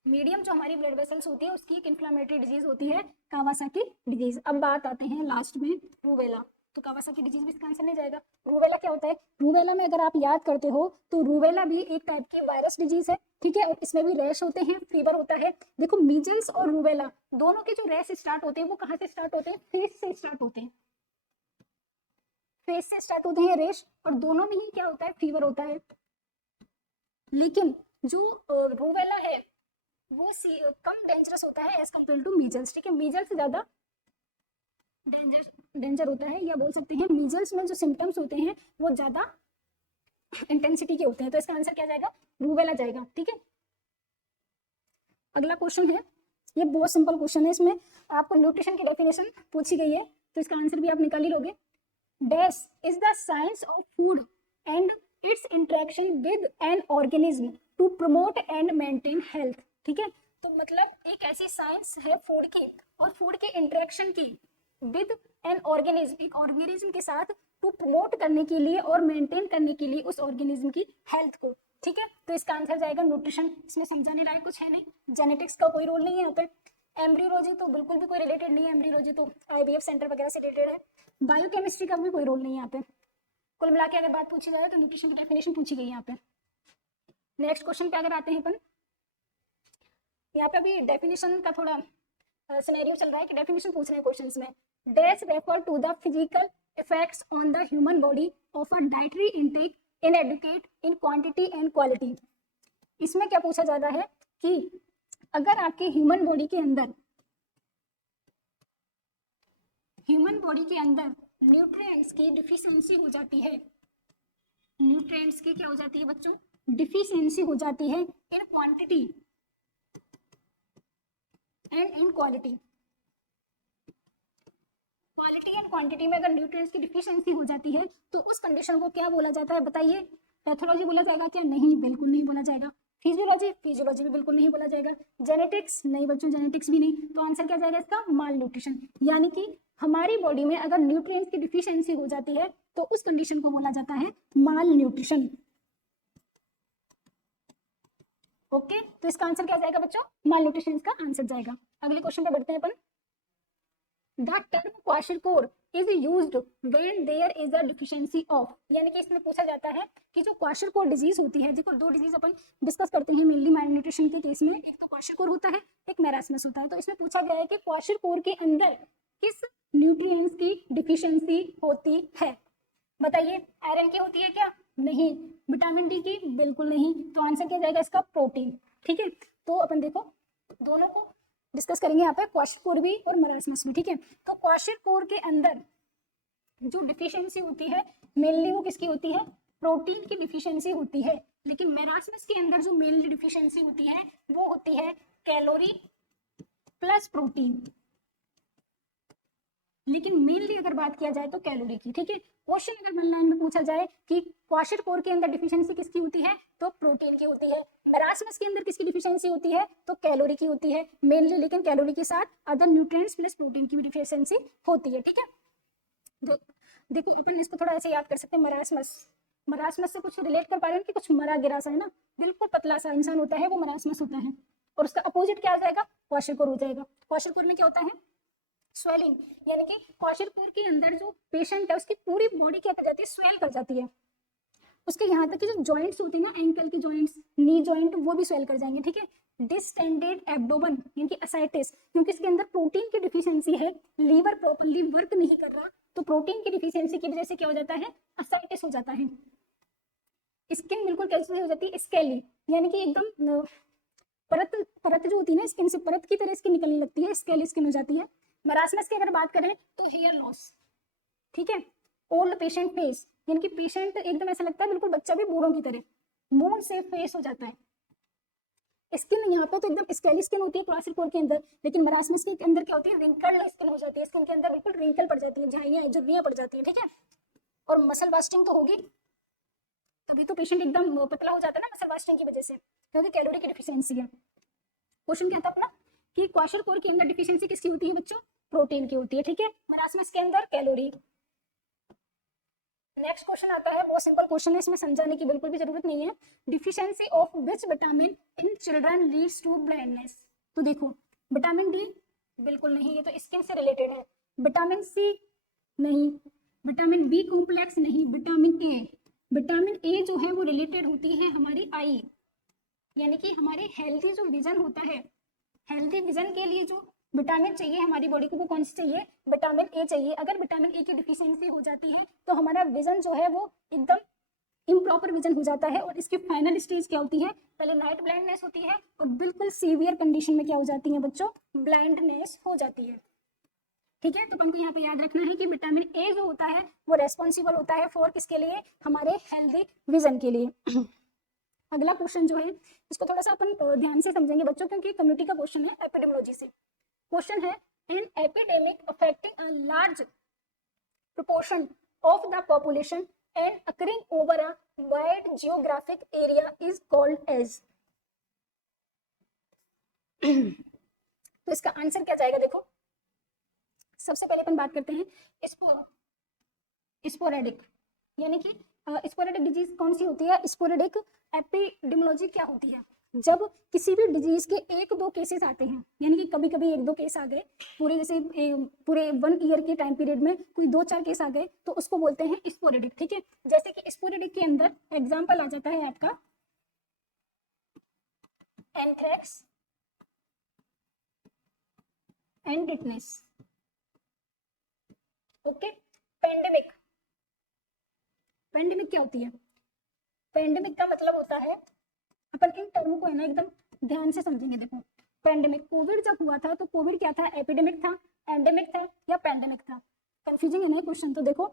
मीडियम जो हमारी ब्लड वेसल्स होती है उसकी एक इन्फ्लामेटरी डिजीज होती है कावासाकी डिजीज। अब बात आते हैं लास्ट में रूबेला, तो कावासाकी डिजीज भी इसका आंसर नहीं जाएगा। रूबेला क्या होता है, रूबेला में अगर आप याद करते हो तो रूबेला भी एक टाइप की वायरस डिजीज है। ठीक है, और इसमें भी रैश होते हैं, फीवर होता है। देखो मीजल्स और रूबेला दोनों के जो रैश स्टार्ट होते हैं वो कहाँ से स्टार्ट होते हैं, फेस से स्टार्ट होते हैं, फेस से स्टार्ट होते हैं रेश, और दोनों में ही क्या होता है, फीवर होता है। लेकिन जो रूबेला है वो कम डेंजरस होता है एज कम्पेयर टू मीजल्स। ठीक है, मीजल्स से ज्यादा डेंजर होता है, या बोल सकते हैं मीजल्स में जो सिम्टम्स होते हैं वो ज्यादा इंटेंसिटी के होते हैं। तो इसका आंसर क्या जाएगा, रूबेला जाएगा। ठीक है, अगला क्वेश्चन है, ये बहुत सिंपल क्वेश्चन है, इसमें आपको न्यूट्रिशन की डेफिनेशन पूछी गई है तो इसका आंसर भी आप निकाल ही लोगे। Dash is the science of food and its interaction with an organism to promote and maintain health. ठीक है, तो मतलब एक ऐसी साइंस है फूड की और फूड के इंटरेक्शन की विद एन ऑर्गेनिज्म, एक ऑर्गेनिज्म के साथ, टू प्रमोट करने के लिए और मेंटेन करने के लिए उस ऑर्गेनिज्म की हेल्थ को। ठीक है, तो इसका आंसर जाएगा न्यूट्रिशन। इसमें समझाने लायक कुछ है नहीं, जेनेटिक्स का कोई रोल नहीं है यहाँ पे, एम्ब्रियोलॉजी तो बिल्कुल भी कोई रिलेटेड नहीं है, एम्ब्रियोलॉजी तो आईवीएफ सेंटर वगैरह से रिलेटेड है, बायोकेमिस्ट्री का भी कोई रोल नहीं है यहाँ पे। कुल मिला के अगर बात पूछी जाए तो न्यूट्रिशन की डेफिनेशन पूछी गई है यहाँ पे। नेक्स्ट क्वेश्चन पे अगर आते हैं अपन, यहाँ पे अभी डेफिनेशन का थोड़ा सिनेरियो चल रहा है कि डेफिनेशन पूछ रहे हैं क्वेश्चंस में। Dash refer to the physical effects on the human body of a dietary intake inadequate in quantity and quality. इसमें क्या पूछा जा रहा है कि अगर आपके ह्यूमन बॉडी के अंदर न्यूट्रिएंट्स की डिफिशियंसी हो जाती है, न्यूट्रिएंट्स की क्या हो जाती है बच्चों, डिफिशियंसी हो जाती है इन quantity and in quality. Quality and quantity में अगर न्यूट्रिएंट्स की डिफिशियंसी हो जाती है तो उस कंडीशन को क्या बोला जाता है बताइए, पैथोलॉजी बोला जाएगा क्या, नहीं बिल्कुल नहीं बोला जाएगा। फिजियोलॉजी भी बिल्कुल नहीं बोला जाएगा। जेनेटिक्स नहीं बच्चों, जेनेटिक्स भी नहीं। तो आंसर क्या जाएगा इसका, माल न्यूट्रिशन। यानी कि हमारी बॉडी में अगर न्यूट्रिएंट्स की डिफिशियंसी हो जाती है तो उस कंडीशन को बोला जाता है माल न्यूट्रिशन। ओके, तो इसका आंसर क्या जाएगा बच्चों, माल न्यूट्रिशन इसका आंसर जाएगा। अगले क्वेश्चन पे बढ़ते हैं अपन। The term kwashiorkor is used when there is a deficiency of, यानी कि इसमें पूछा जाता है कि जो क्वाशियोरकोर डिजीज होती है, देखो दो डिजीज अपन डिस्कस करते हैं मेनली माल न्यूट्रिशन के केस में, एक तो क्वाशियोरकोर होता है, एक मैरास्मस होता है। तो इसमें पूछा गया है कि क्वाशियोरकोर के अंदर किस न्यूट्रिएंट्स की डिफिशियंसी होती है, बताइए। आयरन की होती है क्या, नहीं। विटामिन डी की, बिल्कुल नहीं। तो आंसर क्या जाएगा इसका, प्रोटीन। ठीक है, तो अपन देखो दोनों को डिस्कस करेंगे यहाँ पे, क्वाशियोरकोर भी और मरासमस भी। ठीक है, तो क्वाशियोरकोर के अंदर जो डिफिशियंसी होती है मेनली वो किसकी होती है, प्रोटीन की डिफिशियंसी होती है। लेकिन मेरास्मस के अंदर जो मेनली डिफिशियंसी होती है वो होती है कैलोरी प्लस प्रोटीन। लेकिन मेनली अगर बात किया जाए तो कैलोरी की। ठीक है, क्वेश्चन अगर वन लाइन में पूछा जाए कि क्वाशियोरकोर के अंदर डिफिशियंसी किसकी होती है तो प्रोटीन की होती है, मेरास्मस के अंदर किसकी डिफिशियंसी होती है तो कैलोरी की होती है मेनली, लेकिन कैलोरी के साथ अदर न्यूट्रिएंट्स प्लस प्रोटीन की भी डिफिशियंसी होती है। ठीक है, देखो अपन इसको थोड़ा ऐसे याद कर सकते हैं, मरासमस से कुछ रिलेट कर पा रहे हैं कि कुछ मरा गिरा सा है ना, बिल्कुल पतला सा इंसान होता है वो मरासमस होता है, और उसका अपोजिट क्या आ जाएगा, क्वाशियोरकोर हो जाएगा। क्वाशियोरकोर में क्या होता है, स्वेलिंग, यानी कि क्वाशियोरकोर के अंदर जो पेशेंट है उसकी पूरी बॉडी क्या कर जाती है, स्वेल कर जाती है। उसके यहाँ तक कि जो जॉइंट्स होते हैं ना, एंकल के जॉइंट्स, नी जॉइंट, वो भी स्वेल कर जाएंगे, ठीक है। डिस्टेंडेड एब्डोमेन यानी कि असाइटिस, क्योंकि इसके अंदर प्रोटीन की डिफिशियंसी है, लीवर प्रॉपर्ली वर्क नहीं कर रहा, तो प्रोटीन की डिफिशियंसी की वजह से क्या हो जाता है, असाइटिस हो जाता है। स्किन बिल्कुल कैसे हो जाती है, स्केली, यानी कि एकदम परत परत जो होती है ना स्किन से, परत की तरह स्किन निकलने लगती है, स्केली स्किन हो जाती है। मरासमस की अगर बात करें तो हेयर लॉस, ठीक है। ओल्ड पेशेंट फेस, यानी कि पेशेंट एकदम ऐसा लगता है बिल्कुल बच्चा भी बूढ़ों की तरह, मून से फेस हो जाता है। स्किन यहाँ पे तो एकदम स्केली स्किन होती है क्लासिक कोर के अंदर, लेकिन मरासमस के अंदर क्या होती है, रिंकल्ड स्किन हो जाती है, स्किन के अंदर बिल्कुल रिंकल पड़ जाती है, झाइयां झुर्रियां पड़ जाती है, ठीक है। और मसल बास्टिंग तो होगी, तभी तो पेशेंट एकदम पतला हो जाता है ना मसल बास्टिंग की वजह से, क्योंकि कैलोरी की डिफिशियंसी है। क्वेश्चन क्या था अपना कि क्वाशर कोर के अंदर डिफिशियंसी किसकी होती है बच्चों, प्रोटीन की होती है, ठीक है। मरासमस के अंदर कैलोरी। नेक्स्ट क्वेश्चन आता है, बहुत सिंपल क्वेश्चन है, इसमें समझाने की बिल्कुल भी जरूरत नहीं है। Deficiency of which vitamin in children leads to blindness. तो देखो, विटामिन डी बिल्कुल नहीं, ये तो स्किन से रिलेटेड है। विटामिन सी नहीं, विटामिन बी कॉम्प्लेक्स नहीं, विटामिन ए जो है वो रिलेटेड होती है हमारी आई, यानी कि हमारे हेल्थी जो विजन होता है, हेल्थी विजन के लिए जो विटामिन चाहिए हमारी बॉडी को, वो कौन सी चाहिए, विटामिन ए चाहिए। अगर विटामिन ए की डिफिशियंसी हो जाती है तो हमारा विजन जो है वो एकदम इम्प्रॉपर विजन हो जाता है, और इसकी फाइनल स्टेज क्या होती है, पहले नाइट ब्लाइंडनेस होती है, और बिल्कुल सीवियर कंडीशन में क्या हो जाती है बच्चों, ब्लाइंडनेस हो जाती है, ठीक है। तो हमको यहाँ पे याद रखना है कि विटामिन ए जो होता है वो रेस्पॉन्सिबल होता है फॉर किसके लिए, हमारे हेल्दी विजन के लिए। अगला क्वेश्चन जो है इसको थोड़ा सा अपन ध्यान से समझेंगे बच्चों, क्योंकि कम्युनिटी का क्वेश्चन है एपिडेमियोलॉजी से। क्वेश्चन है, an epidemic affecting a large proportion of the population and occurring over a wide geographic area is called as। तो इसका आंसर क्या जाएगा, देखो सबसे पहले अपन बात करते हैं स्पोरेडिक, यानी कि स्पोरेडिक डिजीज कौन सी होती है, स्पोरेडिक एपिडेमियोलॉजी क्या होती है, जब किसी भी डिजीज के एक दो केसेस आते हैं, यानी कि कभी कभी एक दो केस आ गए पूरे, जैसे पूरे 1 ईयर के टाइम पीरियड में कोई 2-4 केस आ गए, तो उसको बोलते हैं स्पोरेडिक, ठीक है। जैसे कि स्पोरेडिक के अंदर एग्जांपल आ जाता है आपका anthrax and tetanus, okay. Pandemic, pandemic क्या होती है, पेंडेमिक का मतलब होता है, अपन इन टर्म को है ना एकदम ध्यान से समझेंगे। देखो, पेंडेमिक, कोविड जब हुआ था तो कोविड क्या था, एपिडेमिक था, एंडेमिक था या पेंडेमिक था, कंफ्यूजिंग है ना क्वेश्चन। तो देखो,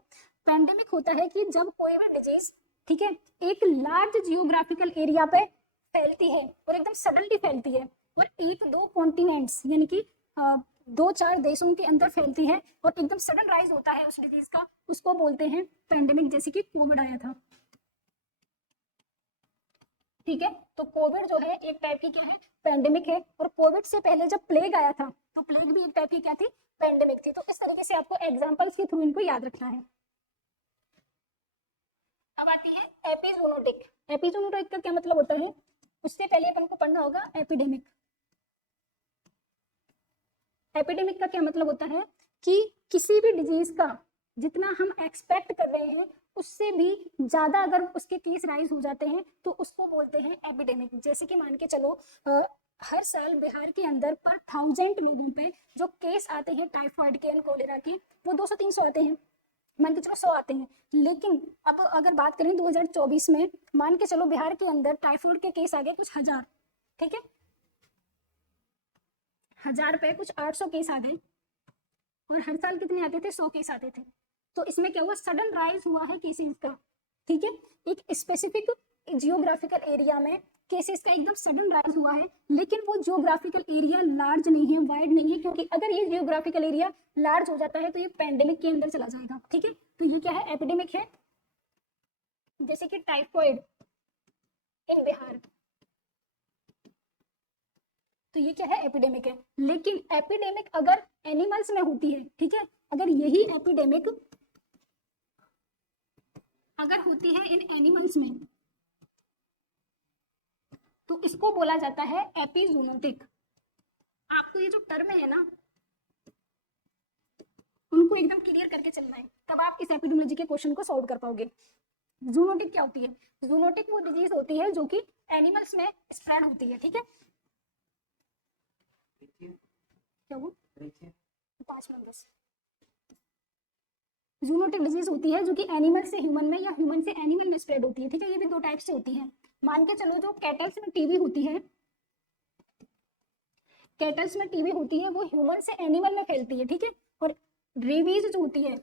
पेंडेमिक होता है कि जब कोई भी डिजीज, ठीक है, एक लार्ज जियोग्राफिकल एरिया पे फैलती है और एकदम सडनली फैलती है, और एक दो कॉन्टिनेंट्स यानी कि 2-4 देशों के अंदर फैलती है और एकदम सडन राइज होता है उस डिजीज का, उसको बोलते हैं पेंडेमिक, जैसे कि कोविड आया था, ठीक है। तो कोविड जो है एक टाइप की क्या है, पेंडेमिक है, और कोविड से पहले जब प्लेग आया था तो प्लेग भी एक टाइप की क्या थी, पेंडेमिक थी। तो इस तरीके से आपको एग्जांपल्स के थ्रू इनको याद रखना है। अब आती है एपिजोनोटिक। एपिजोनोटिक का क्या मतलब होता है, उससे पहले अपन को पढ़ना होगा एपिडेमिक। एपिडेमिक का क्या मतलब होता है कि किसी भी डिजीज का जितना हम एक्सपेक्ट कर रहे हैं उससे भी ज्यादा अगर उसके केस राइज हो जाते हैं तो उसको बोलते हैं एपिडेमिक। जैसे कि मान के चलो हर साल बिहार के अंदर पर 1000 लोगों पे जो केस आते हैं टाइफाइड के एंड कोलेरा के, वो 200-300 आते हैं, मान के चलो 100 आते हैं। लेकिन अब अगर बात करें 2024 में, मान के चलो बिहार के अंदर टाइफाइड के केस आ गए कुछ 1000, ठीक है, 1000 पे कुछ 800 केस आ गए, और हर साल कितने आते थे, 100 केस आते थे। तो इसमें क्या हुआ, सडन राइज हुआ है केसेस का, ठीक है। एक स्पेसिफिक जियोग्राफिकल एरिया में केसेस का एकदम सडन राइज हुआ है, लेकिन वो जियोग्राफिकल एरिया लार्ज नहीं है, वाइड नहीं है, क्योंकि अगर ये जियोग्राफिकल एरिया लार्ज हो जाता है तो ये पेंडेमिक के अंदर चला जाएगा, ठीक है। तो ये क्या है, एपिडेमिक है। जैसे कि टाइफाइड इन बिहार, तो ये क्या है, एपिडेमिक है। लेकिन एपिडेमिक अगर एनिमल्स में होती है, ठीक है, अगर यही एपिडेमिक अगर होती है इन एनिमल्स में तो इसको बोला जाता है एपिजोनोटिक। आपको ये जो टर्म है ना उनको एकदम क्लियर करके चलना है, तब आप इस एपिडेमियोलॉजी के क्वेश्चन को सॉल्व कर पाओगे। जूनोटिक क्या होती है? जूनोटिक वो डिजीज होती है जो कि एनिमल्स में स्प्रेड होती है, ठीक है। क्या वो 5 मिनट बस। जूनोटिक डिजीज होती है जो कि एनिमल से ह्यूमन में या ह्यूमन से एनिमल में स्प्रेड होती है, ठीक है। ये भी 2 टाइप से होती है। मान के चलो जो कैटल्स में टीबी होती है, कैटल्स में टीबी होती है वो ह्यूमन से एनिमल में फैलती है, ठीक है। और रेबीज जो होती है,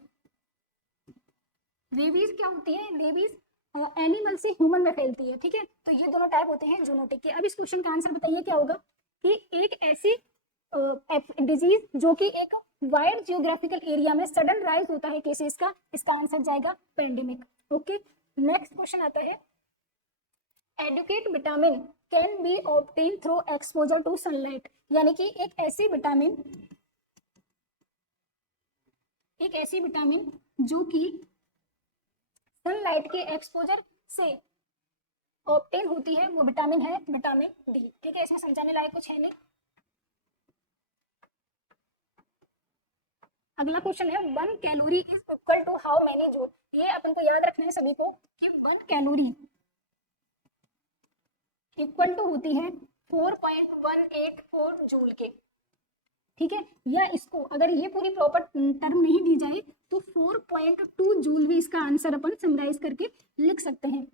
रेबीज क्या होती है? रेबीज एनिमल से ह्यूमन में फैलती है, ठीक है। तो ये दोनों टाइप होते हैं जूनोटिक के। अब इस क्वेश्चन का आंसर बताइए क्या होगा कि एक ऐसी डिजीज जो कि एक वाइड जियोग्राफिकल एरिया में सडन राइज होता है केसेस का, इसका आंसर जाएगा पेंडेमिक। ओके, नेक्स्ट क्वेश्चन आता है, adequate vitamin can be obtain through exposure to sunlight. यानी कि एक ऐसी विटामिन जो कि सनलाइट के एक्सपोजर से ऑब्टेन होती है, वो विटामिन है विटामिन डी, ठीक है। इसमें समझाने लायक कुछ है नहीं। अगला क्वेश्चन है 1 calorie is equal to how many joule. ये अपन को याद रखना है सभी को कि 1 कैलोरी इक्वल टू होती है 4.184 जूल के, ठीक है। या इसको अगर ये पूरी प्रॉपर टर्म नहीं दी जाए तो 4.2 जूल भी इसका आंसर अपन समराइज करके लिख सकते हैं।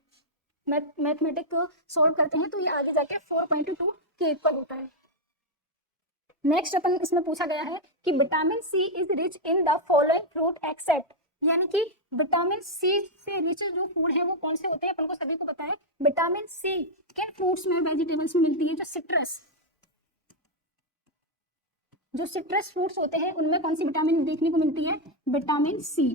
मैथमेटिक को सॉल्व करते हैं तो ये आगे जाके 4.2 के इक्वल होता है। नेक्स्ट अपन इसमें पूछा गया है कि vitamin C is rich in the following fruit except. यानी कि विटामिन सी से रिच जो फूड है वो कौन से होते हैं, अपन को सभी को पता है। विटामिन सी किन फ्रूट्स में, वेजिटेबल्स में मिलती है? जो सिट्रस फ्रूट्स होते हैं उनमें कौन सी विटामिन देखने को मिलती है? विटामिन सी,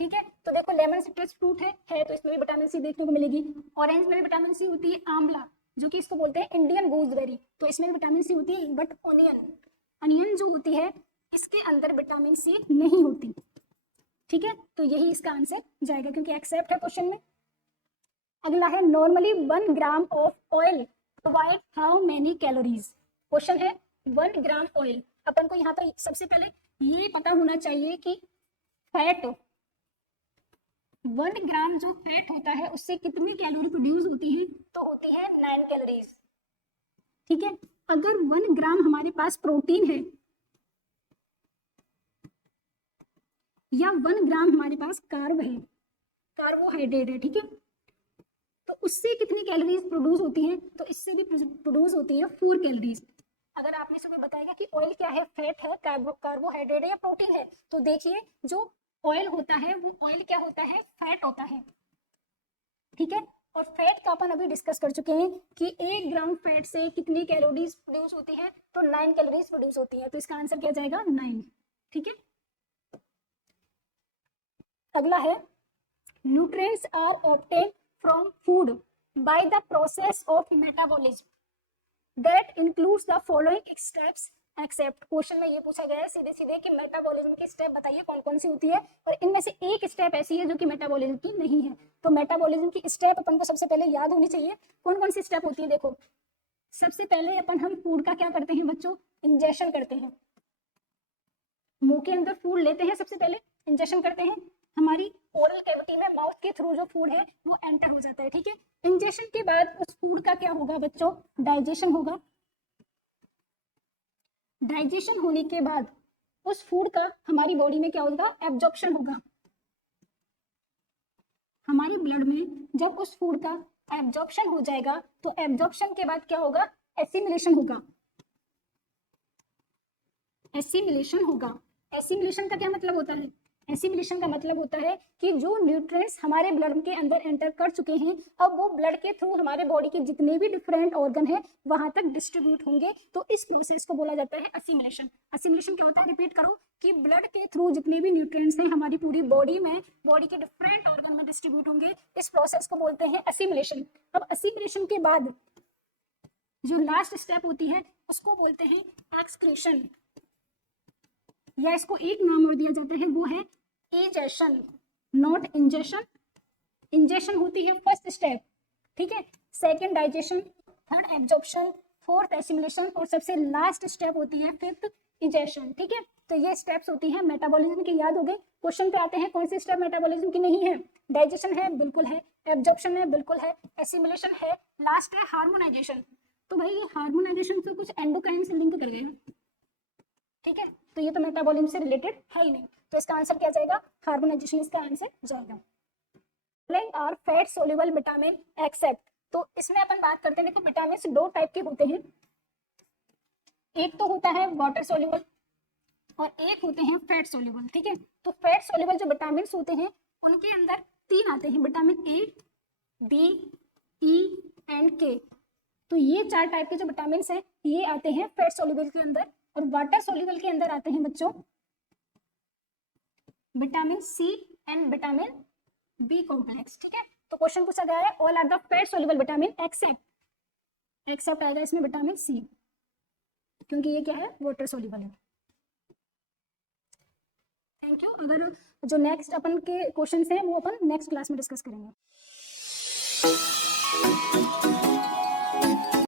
ठीक है। तो देखो लेमन सिट्रस फ्रूट है तो इसमें भी विटामिन सी देखने को मिलेगी। ऑरेंज में भी विटामिन सी होती है। आंवला जो कि इसको बोलते हैं इंडियन गूसबेरी, तो इसमें भी विटामिन सी होती है। बट अनियन जो होती है इसके अंदर विटामिन सी नहीं होती, ठीक है। तो यही इसका आंसर जाएगा क्योंकि एक्सेप्ट है क्वेश्चन में। अगला है normally 1 gram of oil provide how many calories. Question है 1 ग्राम ऑयल। अपन को यहाँ पर सबसे पहले ये पता होना चाहिए कि फैट 1 ग्राम जो फैट होता है उससे कितनी कैलोरी प्रोड्यूस होती है? तो होती है 9 कैलोरीज, ठीक है। अगर 1 ग्राम हमारे पास प्रोटीन है या 1 ग्राम हमारे पास कार्ब है, कार्बोहाइड्रेट है, ठीक है, तो उससे कितनी कैलोरीज प्रोड्यूस होती है? तो इससे भी प्रोड्यूस होती है 4 कैलोरीज। अगर आपने से कोई बताएगा कि ऑयल क्या है, फैट है, कार्बोहाइड्रेट है या प्रोटीन है, तो देखिए जो ऑयल होता है वो ऑयल क्या होता है? फैट होता है, ठीक है। और फैट का अपन अभी डिस्कस कर चुके हैं कि 1 ग्राम फैट से कितनी कैलोरीज प्रोड्यूस होती है? तो 9 कैलोरीज प्रोड्यूस होती है। तो इसका आंसर क्या जाएगा? 9, ठीक है। अगला है nutrients are obtain from food by the process of metabolism that includes the following steps except. Question में ये पूछा गया है सीधे सीधे कि मेटाबॉलिज्म की स्टेप बताइए कौन कौन सी होती है, और इनमें से एक स्टेप ऐसी है जो कि मेटाबॉलिज्म की नहीं है। तो मेटाबॉलिज्म की स्टेप अपन को सबसे पहले याद होनी चाहिए। कौन कौन सी स्टेप होती है? देखो सबसे पहले हम फूड का क्या करते हैं बच्चों? इंजेक्शन करते हैं। मुंह के अंदर फूड लेते हैं, सबसे पहले इंजेक्शन करते हैं, हमारी ओरल कैविटी में माउथ के थ्रू जो फूड है वो एंटर हो जाता है, ठीक है। इंजेक्शन के बाद उस फूड का क्या होगा बच्चों? डाइजेशन होगा। डाइजेशन होने के बाद उस फूड का हमारी बॉडी में क्या होगा? एब्जॉर्प्शन होगा। हमारी ब्लड में जब उस फूड का एब्जॉर्प्शन हो जाएगा तो एब्जॉर्प्शन के बाद क्या होगा? एसिमिलेशन होगा। एसिमिलेशन होगा। एसिमिलेशन का क्या मतलब होता है? एसिमिलेशन का मतलब होता है कि जो न्यूट्रिएंट्स हमारे ब्लड के अंदर एंटर कर चुके हैं अब वो ब्लड के थ्रू हमारे बॉडी के जितने भी डिफरेंट ऑर्गन है वहां तक डिस्ट्रीब्यूट होंगे। तो इस प्रोसेस को बोला जाता है एसिमिलेशन। एसिमिलेशन क्या होता है? रिपीट करो कि ब्लड के थ्रू जितने भी न्यूट्रिएंट्स हैं हमारी पूरी बॉडी में, बॉडी के डिफरेंट ऑर्गन में डिस्ट्रीब्यूट होंगे। इस प्रोसेस को बोलते हैं एसिमिलेशन। अब एसिमिलेशन के बाद जो लास्ट स्टेप होती है उसको बोलते हैं एक्सक्रीशन, या इसको एक नाम और दिया जाता है वो है इजेशन, नॉट इंजेशन। इंजेशन होती है फर्स्ट स्टेप, ठीक है। Second digestion, third absorption, fourth assimilation और सबसे लास्ट स्टेप होती है फिफ्थ इजेशन, ठीक है। तो ये स्टेप्स होती हैं मेटाबॉलिज्म की, याद हो गई। क्वेश्चन पे आते हैं कौन सी स्टेप मेटाबॉलिज्म की नहीं है। डाइजेशन है, बिल्कुल है। एब्जॉर्प्शन है, बिल्कुल है। एसिमिलेशन है। लास्ट है हार्मोनाइजेशन। तो भाई ये हार्मोनाइजेशन से कुछ एंडोक्राइन से लिंक कर गए, ठीक है, तो ये तो मेटाबॉलिज्म से रिलेटेड है ही नहीं, तो इसका आंसर क्या जाएगा, हार्मोनाइजेशन इसका आंसर जाएगा। और फैट सोल्यूबल विटामिन एक्सेप्ट, तो इसमें अपन बात करते हैं, देखो विटामिन दो टाइप के होते हैं, एक तो होता है वाटर सोल्यूबल और एक होते हैं फैट सोल्यूबल, ठीक है। तो फैट सोल्यूबल जो विटामिन होते हैं उनके अंदर तीन आते हैं, vitamin A, B, E and K. तो ये चार टाइप के जो विटामिन हैं ये आते हैं फैट सोल्यूबल के अंदर, और वाटर सोल्यूबल के अंदर आते हैं बच्चों vitamin C and vitamin B complex, ठीक है। तो क्वेश्चन पूछा गया है all are the fat soluble vitamin except आएगा इसमें विटामिन सी, क्योंकि ये क्या है, वाटर सोल्यूबल है। Thank you. अगर जो नेक्स्ट अपन के क्वेश्चंस हैं वो अपन नेक्स्ट क्लास में डिस्कस करेंगे।